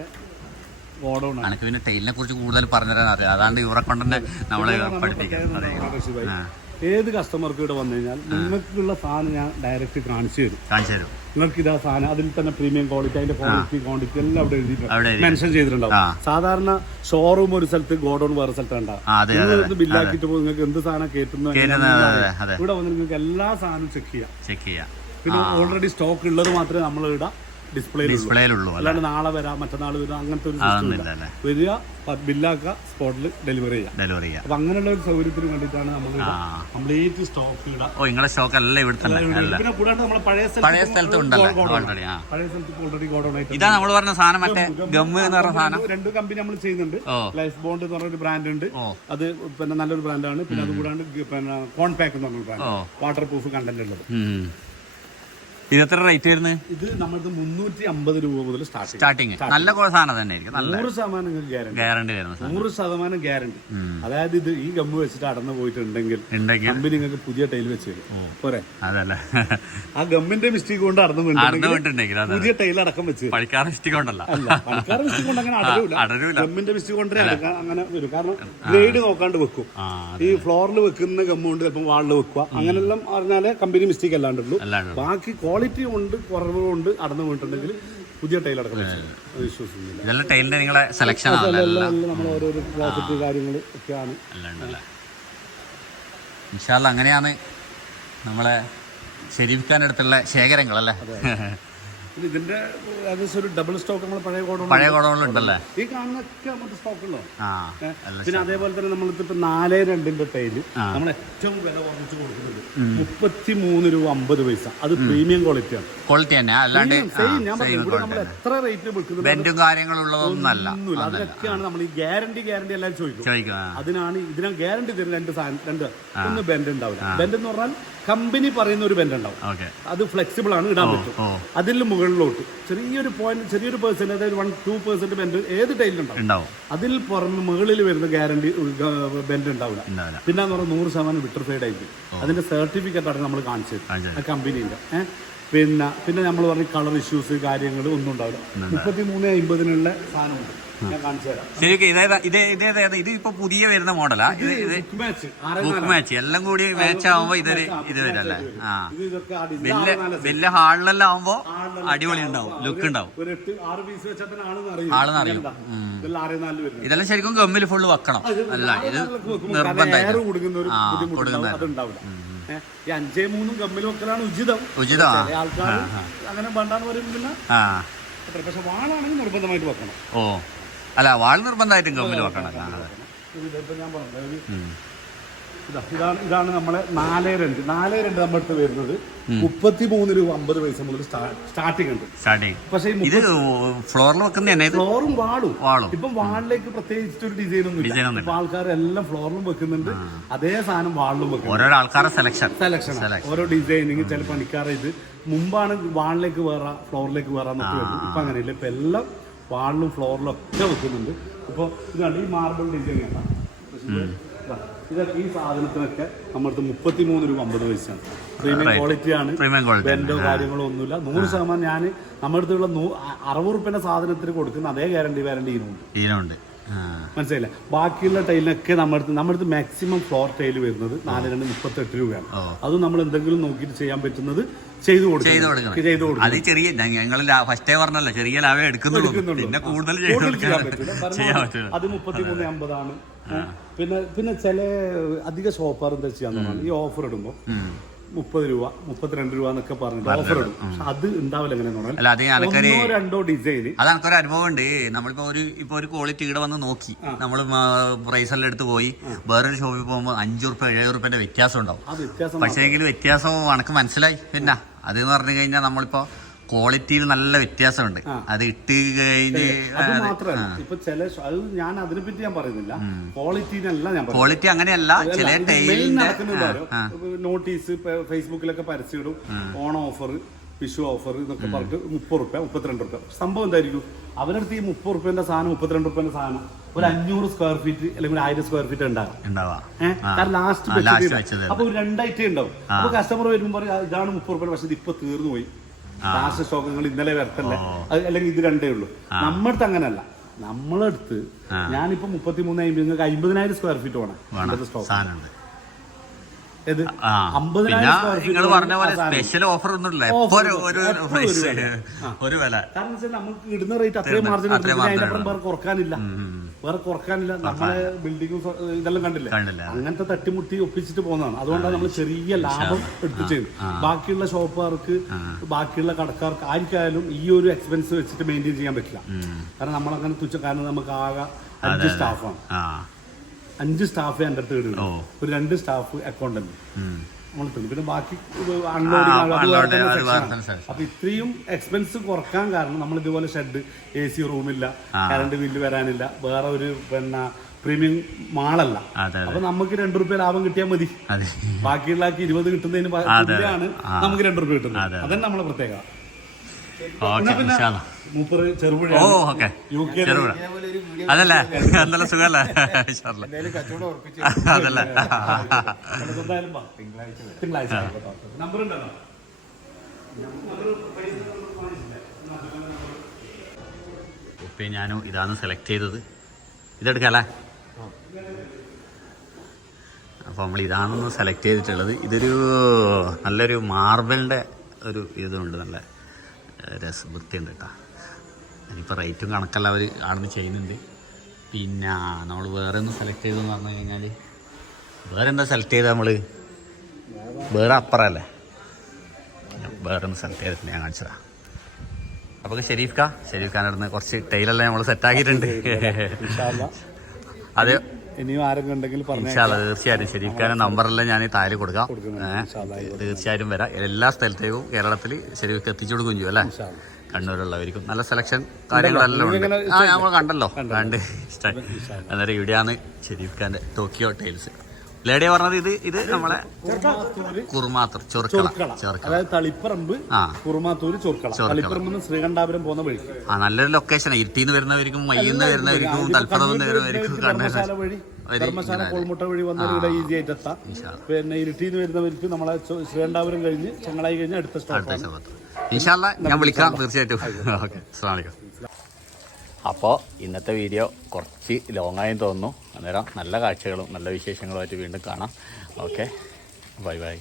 ഗോഡൌൺ. എനിക്ക് പിന്നെ ടൈലിനെ കുറിച്ച് കൂടുതൽ പറഞ്ഞുതരാൻ അറിയാം. അതാണ് ഇവരെ കൊണ്ട് തന്നെ നമ്മളെ പഠിപ്പിക്കുന്നത്. ഏത് കസ്റ്റമർക്ക് ഇവിടെ വന്നു കഴിഞ്ഞാൽ നിങ്ങൾക്കുള്ള സാധനം ഞാൻ ഡയറക്റ്റ് കാണിച്ചു തരും. നിങ്ങൾക്ക് ഇതാ സാധനം, അതിൽ തന്നെ പ്രീമിയം ക്വാളിറ്റി, അതിന്റെ ക്വാണ്ടിറ്റി എല്ലാം അവിടെ എഴുതിയിട്ടുണ്ട്, മെൻഷൻ ചെയ്തിട്ടുണ്ടാവും. സാധാരണ ഷോറൂം ഒരു സ്ഥലത്ത്, ഗോഡൌൺ വേറെ സ്ഥലത്ത് ഉണ്ടാവും. നിങ്ങൾ ബില്ലാക്കിട്ട് പോകും, നിങ്ങൾക്ക് എന്ത് സാധനം കേട്ടുന്നത് ഇവിടെ വന്ന് നിങ്ങൾക്ക് എല്ലാ സാധനവും ചെക്ക് ചെയ്യാം. പിന്നെ ഓൾറെഡി സ്റ്റോക്ക് ഉള്ളത് മാത്രമേ നമ്മൾ ഇടാം. ഡിസ്പ്ലേയിലുള്ളൂ. അല്ലാണ്ട് നാളെ വരാം മറ്റന്നാൾ വരാം അങ്ങനത്തെ ഒരു സിസ്റ്റം ഇല്ല. വരിക, ബില്ലാക്കുക, സ്പോട്ടിൽ ഡെലിവറി ചെയ്യാം. അപ്പൊ അങ്ങനെയുള്ള ഒരു സൗകര്യത്തിന് വേണ്ടിയിട്ടാണ് നമ്മൾ കംപ്ലീറ്റ് സ്റ്റോക്ക് ഇടാം. നിങ്ങളുടെ സ്റ്റോക്ക് അല്ല ഇവിടെ തന്നെ. പിന്നെ കൂടാണ്ട് നമ്മളെ പഴയ സ്ഥലത്ത് ഓൾറെഡി ഗോഡൗൺ ആയിട്ട് ഇതാ നമ്മൾ പറഞ്ഞ സാധനം, മറ്റേ ഗമ്മ് എന്ന് പറഞ്ഞ സാധനം. 2 കമ്പനി നമ്മൾ ചെയ്യുന്നുണ്ട്. ലൈഫ് ബോണ്ട് എന്ന് പറഞ്ഞൊരു ബ്രാൻഡ് ഉണ്ട്, അത് പിന്നെ നല്ലൊരു ബ്രാൻഡാണ്. പിന്നെ അത് കൂടാണ്ട് പിന്നെ കോൺപാക്ക് എന്ന് പറഞ്ഞൊരു ബ്രാൻഡ്, വാട്ടർ പ്രൂഫ് കണ്ടന്റ് ഉള്ളത്. ഇത് എത്ര റേറ്റ് വരുന്നത്? ഇത് നമ്മൾക്ക് 350 രൂപ മുതൽ സ്റ്റാർട്ടിങ്. നല്ല സാധനം തന്നെ ആയിരിക്കും. 100% ഗ്യാരണ്ടി വരുന്നത്, 100% ഗ്യാരണ്ടി. അതായത് ഇത് ഈ ഗമ്മ് വെച്ചിട്ട് അടന്നു പോയിട്ടുണ്ടെങ്കിൽ കമ്പനി നിങ്ങൾക്ക് പുതിയ ടൈൽ വെച്ച് തരും. പോരെ? അതല്ല, ആ ഗമ്മിന്റെ മിസ്റ്റേക്ക് കൊണ്ട് അടന്നു പോയിട്ടുണ്ടെങ്കിൽ പുതിയ ടൈൽ അടക്കം വെച്ച്. പണിക്കാർ മിസ്റ്റേക്ക് കൊണ്ടല്ല, പണിക്കാർ മിസ്റ്റേക്ക് കൊണ്ട് അങ്ങനെ അടരൂല. ഗമ്മിന്റെ മിസ്റ്റേക്ക് കൊണ്ടേ അങ്ങനെ വരും. കാരണം ഗ്രേഡ് നോക്കാണ്ട് വെക്കും. ഈ ഫ്ലോറിൽ വെക്കുന്ന ഗമ്മ് കൊണ്ട് ചിലപ്പോൾ വാളിൽ വെക്കുക, അങ്ങനെല്ലാം പറഞ്ഞാലേ കമ്പനി മിസ്റ്റേക്ക് അല്ലാണ്ടുള്ളൂ. ബാക്കി ക്വാളിറ്റി കൊണ്ട് കുറവ് കൊണ്ട് അടന്നു പോയിട്ടുണ്ടെങ്കിൽ പുതിയ ടൈൽ അടക്കം വിശ്വസിക്കുന്നില്ല. ഇതെല്ലാം ടൈലിന്റെ നിങ്ങളെ സെലക്ഷൻ നമ്മൾ ഓരോരോ പ്രോജക്റ്റ് കാര്യങ്ങൾ ഒക്കെയാണ്. ഇൻഷാല്ലാ അങ്ങനെയാണ് നമ്മളെ ശരീഫിക്കാനടുത്തുള്ള ശേഖരങ്ങളല്ലേ. ഇതിന്റെ ഒരു ഡബിൾ സ്റ്റോക്ക് നമ്മൾ പഴയ ഗോഡൗണിലുണ്ടല്ലേ. ഈ കാണുന്നൊക്കെ നമുക്ക് സ്റ്റോക്ക് ഉണ്ടോ. പിന്നെ അതേപോലെ തന്നെ നമ്മളിപ്പോ 4.2 ടൈല് നമ്മൾ ഏറ്റവും വില കുറച്ച് കൊടുക്കുന്നുണ്ട് 33 രൂപ 50 പൈസ. അത് പ്രീമിയം ക്വാളിറ്റിയാണ്. ക്വാളിറ്റി തന്നെ, അല്ലാണ്ട് നമ്മൾ എത്ര റേറ്റ് വെക്കുന്നത് കാര്യങ്ങളുള്ളതൊന്നല്ല. അതിനൊക്കെയാണ് നമ്മൾ ഈ ഗ്യാരണ്ടി എല്ലാം ചോദിക്കും. ഇതിനാണ് ഗ്യാരണ്ടി തരുന്ന 2 ഒന്ന് ബെൻഡ് ഉണ്ടാവില്ല. ബെൻഡ് എന്ന് പറഞ്ഞാൽ കമ്പനി പറയുന്ന ഒരു ബെൻഡ് ഉണ്ടാവും, അത് ഫ്ലെക്സിബിൾ ആണ്, ഇടാൻ പറ്റും. അതിൽ മുകളിലോട്ട് ചെറിയൊരു പെർസെന്റ്, അതായത് 1-2% ബെൻഡ് ഏത് ടൈലിലുണ്ടാവും. അതിൽ പുറമെ മുകളിൽ വരുന്ന ഗ്യാരണ്ടി ബെൻഡ് ഉണ്ടാവില്ല. പിന്നെ എന്ന് പറഞ്ഞാൽ 100% വിട്രിഫൈഡ് ആയിരിക്കും. അതിന്റെ സർട്ടിഫിക്കറ്റ് ആണ് നമ്മൾ കാണിച്ചത് ആ കമ്പനീന്റെ. പിന്നെ നമ്മൾ പറഞ്ഞ കളർ ഇഷ്യൂസ് കാര്യങ്ങൾ ഒന്നും ഉണ്ടാവില്ല. 3350 സാധനമുണ്ട്, ഞാൻ കാണിച്ചു തരാം. ഇത് ഇപ്പൊ പുതിയ വരുന്ന മോഡലാ. ബുക്ക് മാച്ച് എല്ലാം കൂടി മാച്ച് ആവുമ്പോ ഇത് വരല്ലേ. വലിയ ഹാളിലെല്ലാം ആവുമ്പോ അടിപൊളി ഉണ്ടാവും, ലുക്ക് ഉണ്ടാവും. ആളെന്നറിയും. ഇതെല്ലാം ശരിക്കും ഗമ്മിൽ ഫുള്ള് വെക്കണം. അല്ല, ഇത് നിർബന്ധമായിട്ട് കൊടുക്കുന്നത്. ഈ 5-3 ഗമ്മിൽ വെക്കലാണ് ഉചിതം. ആൾക്കാർ അങ്ങനെ വേണ്ടാന്ന് പറയുമ്പോൾ പക്ഷെ വാളാണെങ്കിൽ നിർബന്ധമായിട്ട് വെക്കണം. അല്ല, വാൾ നിർബന്ധമായിട്ടും ഗമ്മിൽ വെക്കണം. ഞാൻ പറഞ്ഞത് ഇതാണ് നമ്മളെ 4.2 നമ്മുടെ അടുത്ത് വരുന്നത് 33 രൂപ 50 പൈസ മുതൽ സ്റ്റാർട്ടിംഗ് ഉണ്ട്. പക്ഷേ ഇത് ഫ്ലോറിൽ വെക്കുന്ന ഫ്ലോറും വാളും ഇപ്പം വാളിലേക്ക് പ്രത്യേകിച്ച് ഒരു ഡിസൈൻ ഒന്നും ഇല്ല. ഇപ്പൊ ആൾക്കാരെല്ലാം ഫ്ലോറിലും വെക്കുന്നുണ്ട്, അതേ സാധനം വാളിലും വെക്കുന്നുണ്ട്. ഓരോ ആൾക്കാരുടെ സെലക്ഷൻ ഓരോ ഡിസൈനിങ്. ചില പണിക്കാർ ഇത് മുമ്പാണ് വാളിലേക്ക് വേറെ ഫ്ലോറിലേക്ക് വേറെ എന്നൊക്കെ വരുന്നത്. ഇപ്പൊ അങ്ങനെയില്ല, ഇപ്പൊ എല്ലാം വാളിലും ഫ്ലോറിലും ഒക്കെ വെക്കുന്നുണ്ട്. ഇപ്പോൾ ഇതാണ് ഈ മാർബിൾ ഡിസൈൻ കേട്ടോ. ഇതൊക്കെ ഈ സാധനത്തിനൊക്കെ നമ്മുടെ 33 രൂപ 50 പൈസയാണ്. പ്രീമിയം ക്വാളിറ്റിയാണ്, ബെൻഡോ കാര്യങ്ങളോ ഒന്നുമില്ല. 100% ഞാൻ നമ്മുടെ അടുത്തുള്ള 60 റുപ്യന്റെ സാധനത്തിന് കൊടുക്കുന്ന അതേ ഗ്യാരണ്ടി ഇതിനുണ്ട്. മനസ്സിലായില്ല. ബാക്കിയുള്ള ടൈലിനൊക്കെ നമ്മുടെ അടുത്ത് മാക്സിമം ഫ്ലോർ ടൈൽ വരുന്നത് 4.2 38 രൂപയാണ്. അതും നമ്മൾ എന്തെങ്കിലും നോക്കിയിട്ട് ചെയ്യാൻ പറ്റുന്നത് ചെയ്തു കൊടുക്കും. അത് ചെറിയ ഞങ്ങൾ ഫസ്റ്റേ പറഞ്ഞല്ലോ, ചെറിയ ലാഭം എടുക്കുന്നുള്ളൂ. പിന്നെ കൂടുതൽ അത് 33.50 ആണ്. പിന്നെ ചില അധിക ഷോപ്പർ എന്താ ചെയ്യാന്ന് പറഞ്ഞാൽ ഈ ഓഫർ ഇടുമ്പോൾ 30 രൂപ 32 രൂപ എന്നൊക്കെ പറഞ്ഞിട്ട് ഓഫർ ഇടും. അത് ഉണ്ടാവില്ല. എങ്ങനെ 1-2 ഡിസൈന്. അത് എനിക്കൊരു അനുഭവം ഉണ്ട്. നമ്മളിപ്പോ ഒരു ക്വാളിറ്റി ഇവിടെ വന്ന് നോക്കി, നമ്മൾ പ്രൈസെല്ലാം എടുത്ത് പോയി വേറൊരു ഷോപ്പിൽ പോകുമ്പോൾ 5 രൂപ 7 രൂപന്റെ വ്യത്യാസം ഉണ്ടാവും. പക്ഷേ എങ്കിലും വ്യത്യാസം എനിക്ക് മനസ്സിലായി. പിന്നെ അത് പറഞ്ഞു കഴിഞ്ഞാൽ നമ്മളിപ്പോ ക്വാളിറ്റിയിൽ നല്ല വ്യത്യാസമുണ്ട്. അത് ഇട്ട് കഴിഞ്ഞ് ഇപ്പൊ ചില ഞാൻ അതിനെപ്പറ്റി ഞാൻ പറയുന്നില്ല, ക്വാളിറ്റി അങ്ങനെയല്ല. ചില നോട്ടീസ് ഫേസ്ബുക്കിലൊക്കെ പരസ്യമിടും, ഓണം ഓഫർ, വിഷു ഓഫർ എന്നൊക്കെ പറഞ്ഞിട്ട് 30 രൂപ 32 രൂപ. സംഭവം എന്തായിരിക്കും, അവരടുത്ത് ഈ 30 റുപ്യന്റെ സാധനം 32 റുപ്യന്റെ സാധനം ഒരു 500 സ്ക്വയർ ഫീറ്റ് അല്ലെങ്കിൽ 1000 സ്ക്വയർ ഫീറ്റ് ഉണ്ടാവും. ലാസ്റ്റ് അപ്പൊ 2 ഐറ്റം ഉണ്ടാവും. അപ്പൊ കസ്റ്റമർ വരുമ്പോൾ പറയും ഇതാണ് 30 റുപ്യ, പക്ഷെ ഇപ്പൊ തീർന്നു പോയി, ലാസ്റ്റ് സ്റ്റോക്കുകൾ ഇന്നലെ വരത്തല്ലേ, അല്ലെങ്കിൽ ഇത് 2 ഉള്ളൂ. നമ്മളടുത്ത് അങ്ങനല്ല. നമ്മളടുത്ത് ഞാനിപ്പോ 33 നിങ്ങൾക്ക് 50,000 സ്ക്വയർ ഫീറ്റ് വേണം സ്റ്റോക്ക്. ഇത് 50,000 സ്ക്വയർ ഫീറ്റ് പറഞ്ഞ പോലെ സ്പെഷ്യൽ ഓഫർ ഒന്നുമില്ല. കാരണം നമുക്ക് ഇടുന്ന റേറ്റ് അത്രയും മാർജിൻ കുറക്കാനില്ല. വേറെ കുറക്കാനില്ല. നമ്മളെ ബിൽഡിങ്ങും ഇതെല്ലാം കണ്ടില്ലേ, അങ്ങനത്തെ തട്ടിമുട്ടി ഒപ്പിച്ചിട്ട് പോകുന്നതാണ്. അതുകൊണ്ടാണ് നമ്മൾ ചെറിയ ലാഭം എടുത്ത് ചെയ്യുന്നത്. ബാക്കിയുള്ള ഷോപ്പുകാർക്ക് ബാക്കിയുള്ള കടക്കാർക്ക് ആർക്കായാലും ഈ ഒരു എക്സ്പെൻസ് വെച്ചിട്ട് മെയിൻറ്റെയിൻ ചെയ്യാൻ പറ്റില്ല. കാരണം നമ്മളങ്ങനെ തുച്ഛം, കാരണം നമുക്ക് ആകെ 5 സ്റ്റാഫാണ്. 5 സ്റ്റാഫ് എൻ്റെ അടുത്ത് ഇടുന്നു, ഒരു 2 സ്റ്റാഫ് അക്കൗണ്ടന്റ് നമ്മൾ പിന്നെ ബാക്കി അപ്പൊ ഇത്രയും എക്സ്പെൻസ് കുറക്കാൻ കാരണം നമ്മൾ ഇതുപോലെ ഷെഡ്, AC റൂമില്ല, കറണ്ട് ബില്ല് വരാനില്ല, വേറെ ഒരു പിന്നെ പ്രീമിയം മാളല്ല. അപ്പൊ നമുക്ക് 2 രൂപ ലാഭം കിട്ടിയാൽ മതി. ബാക്കിയുള്ള 20 കിട്ടുന്നതിന് ആണ് നമുക്ക് 2 രൂപ കിട്ടുന്നത്. അതന്നെ നമ്മളെ പ്രത്യേകത. മൂപ്പറ് ചെറുപുഴ അതല്ലേ നല്ല സുഖല്ലേ അതല്ലേ തിങ്കളാഴ്ച നമ്പർ ഉണ്ടല്ലോ. ഉപ്പയും ഞാനും ഇതാണ് സെലക്ട് ചെയ്തത്. ഇതെടുക്കല്ലേ? അപ്പോൾ നമ്മൾ ഇതാണെന്ന് സെലക്ട് ചെയ്തിട്ടുള്ളത്. ഇതൊരു നല്ലൊരു മാർബിളിൻ്റെ ഒരു ഇതുണ്ട്, നല്ല വൃത്തിയുണ്ട് കേട്ടോ. അതിനിപ്പോൾ റേറ്റും കണക്കല്ല അവർ ആണെന്ന് ചെയ്യുന്നുണ്ട്. പിന്നെ നമ്മൾ വേറെ ഒന്ന് സെലക്ട് ചെയ്തെന്ന് പറഞ്ഞു കഴിഞ്ഞാൽ, വേറെ എന്താ സെലക്ട് ചെയ്താൽ നമ്മൾ വേറെ അപ്പുറമല്ലേ, വേറെ ഒന്ന് സെലക്ട് ചെയ്തിട്ടുണ്ട്, ഞാൻ കാണിച്ചതാ. അപ്പോൾ ഷെരീഫ് ഖാൻ്റെ അടുത്ത് കുറച്ച് ടൈലെല്ലാം നമ്മൾ സെറ്റാക്കിയിട്ടുണ്ട്. അത് ഇനിയും ആരെങ്കിലും ഉണ്ടെങ്കിൽ തീർച്ചയായിട്ടും ഷെരീഫ് ഖാൻ്റെ നമ്പറെല്ലാം ഞാൻ താഴെ കൊടുക്കാം. തീർച്ചയായിട്ടും വരാം. എല്ലാ സ്ഥലത്തേക്കും കേരളത്തിൽ ഷെരീഫ് എത്തിച്ചു കൊടുക്കുകയും ചെയ്യും അല്ലേ. കണ്ണൂരുള്ളവർക്കും നല്ല സെലക്ഷൻ കാര്യങ്ങളെല്ലാം ഉണ്ട്. നമ്മൾ കണ്ടല്ലോ, കണ്ട് ഇഷ്ടമായി. അന്നേരം ഇവിടെയാണ് ഷെരീഫ് ഖാൻ്റെ ടോക്കിയോ ടൈൽസ്. ലേഡിയ പറഞ്ഞത് ഇത് നമ്മളെ കുറുമാത്തൂർ ചൊർക്കള, തളിപ്പറമ്പ് കുറുമാത്തൂർ ചൊർക്കള, ശ്രീകണ്ഠാപുരം പോകുന്ന വഴി. നല്ലൊരു ലൊക്കേഷനാണ്. ഇരുട്ടിന്ന് വരുന്നവർക്കും മയ്യന്ന് വരുന്നവർക്കും തലപ്പുറം വരുന്നവർക്കും ധർമ്മശാല കോൾമുട്ട വഴി വന്നാൽ ഇവിടെ ഈസി ആയിട്ട് എത്താം. പിന്നെ ഇരുട്ടിന്ന് വരുന്നവർക്ക് നമ്മളെ ശ്രീകണ്ഠാപുരം കഴിഞ്ഞ് ചെങ്ങളായി കഴിഞ്ഞ് അടുത്ത സ്റ്റോപ്പ്. ഇൻഷാ അല്ലാ ഞാൻ വിളിക്കാം തീർച്ചയായിട്ടും. ഓക്കെ, അസ്സലാമു അലൈക്കും. അപ്പോൾ ഇന്നത്തെ വീഡിയോ കുറച്ച് ലോങ്ങായെന്ന് തോന്നുന്നു. അന്നേരം നല്ല കാഴ്ചകളും നല്ല വിശേഷങ്ങളുമായിട്ട് വീണ്ടും കാണാം. Okay, bye bye.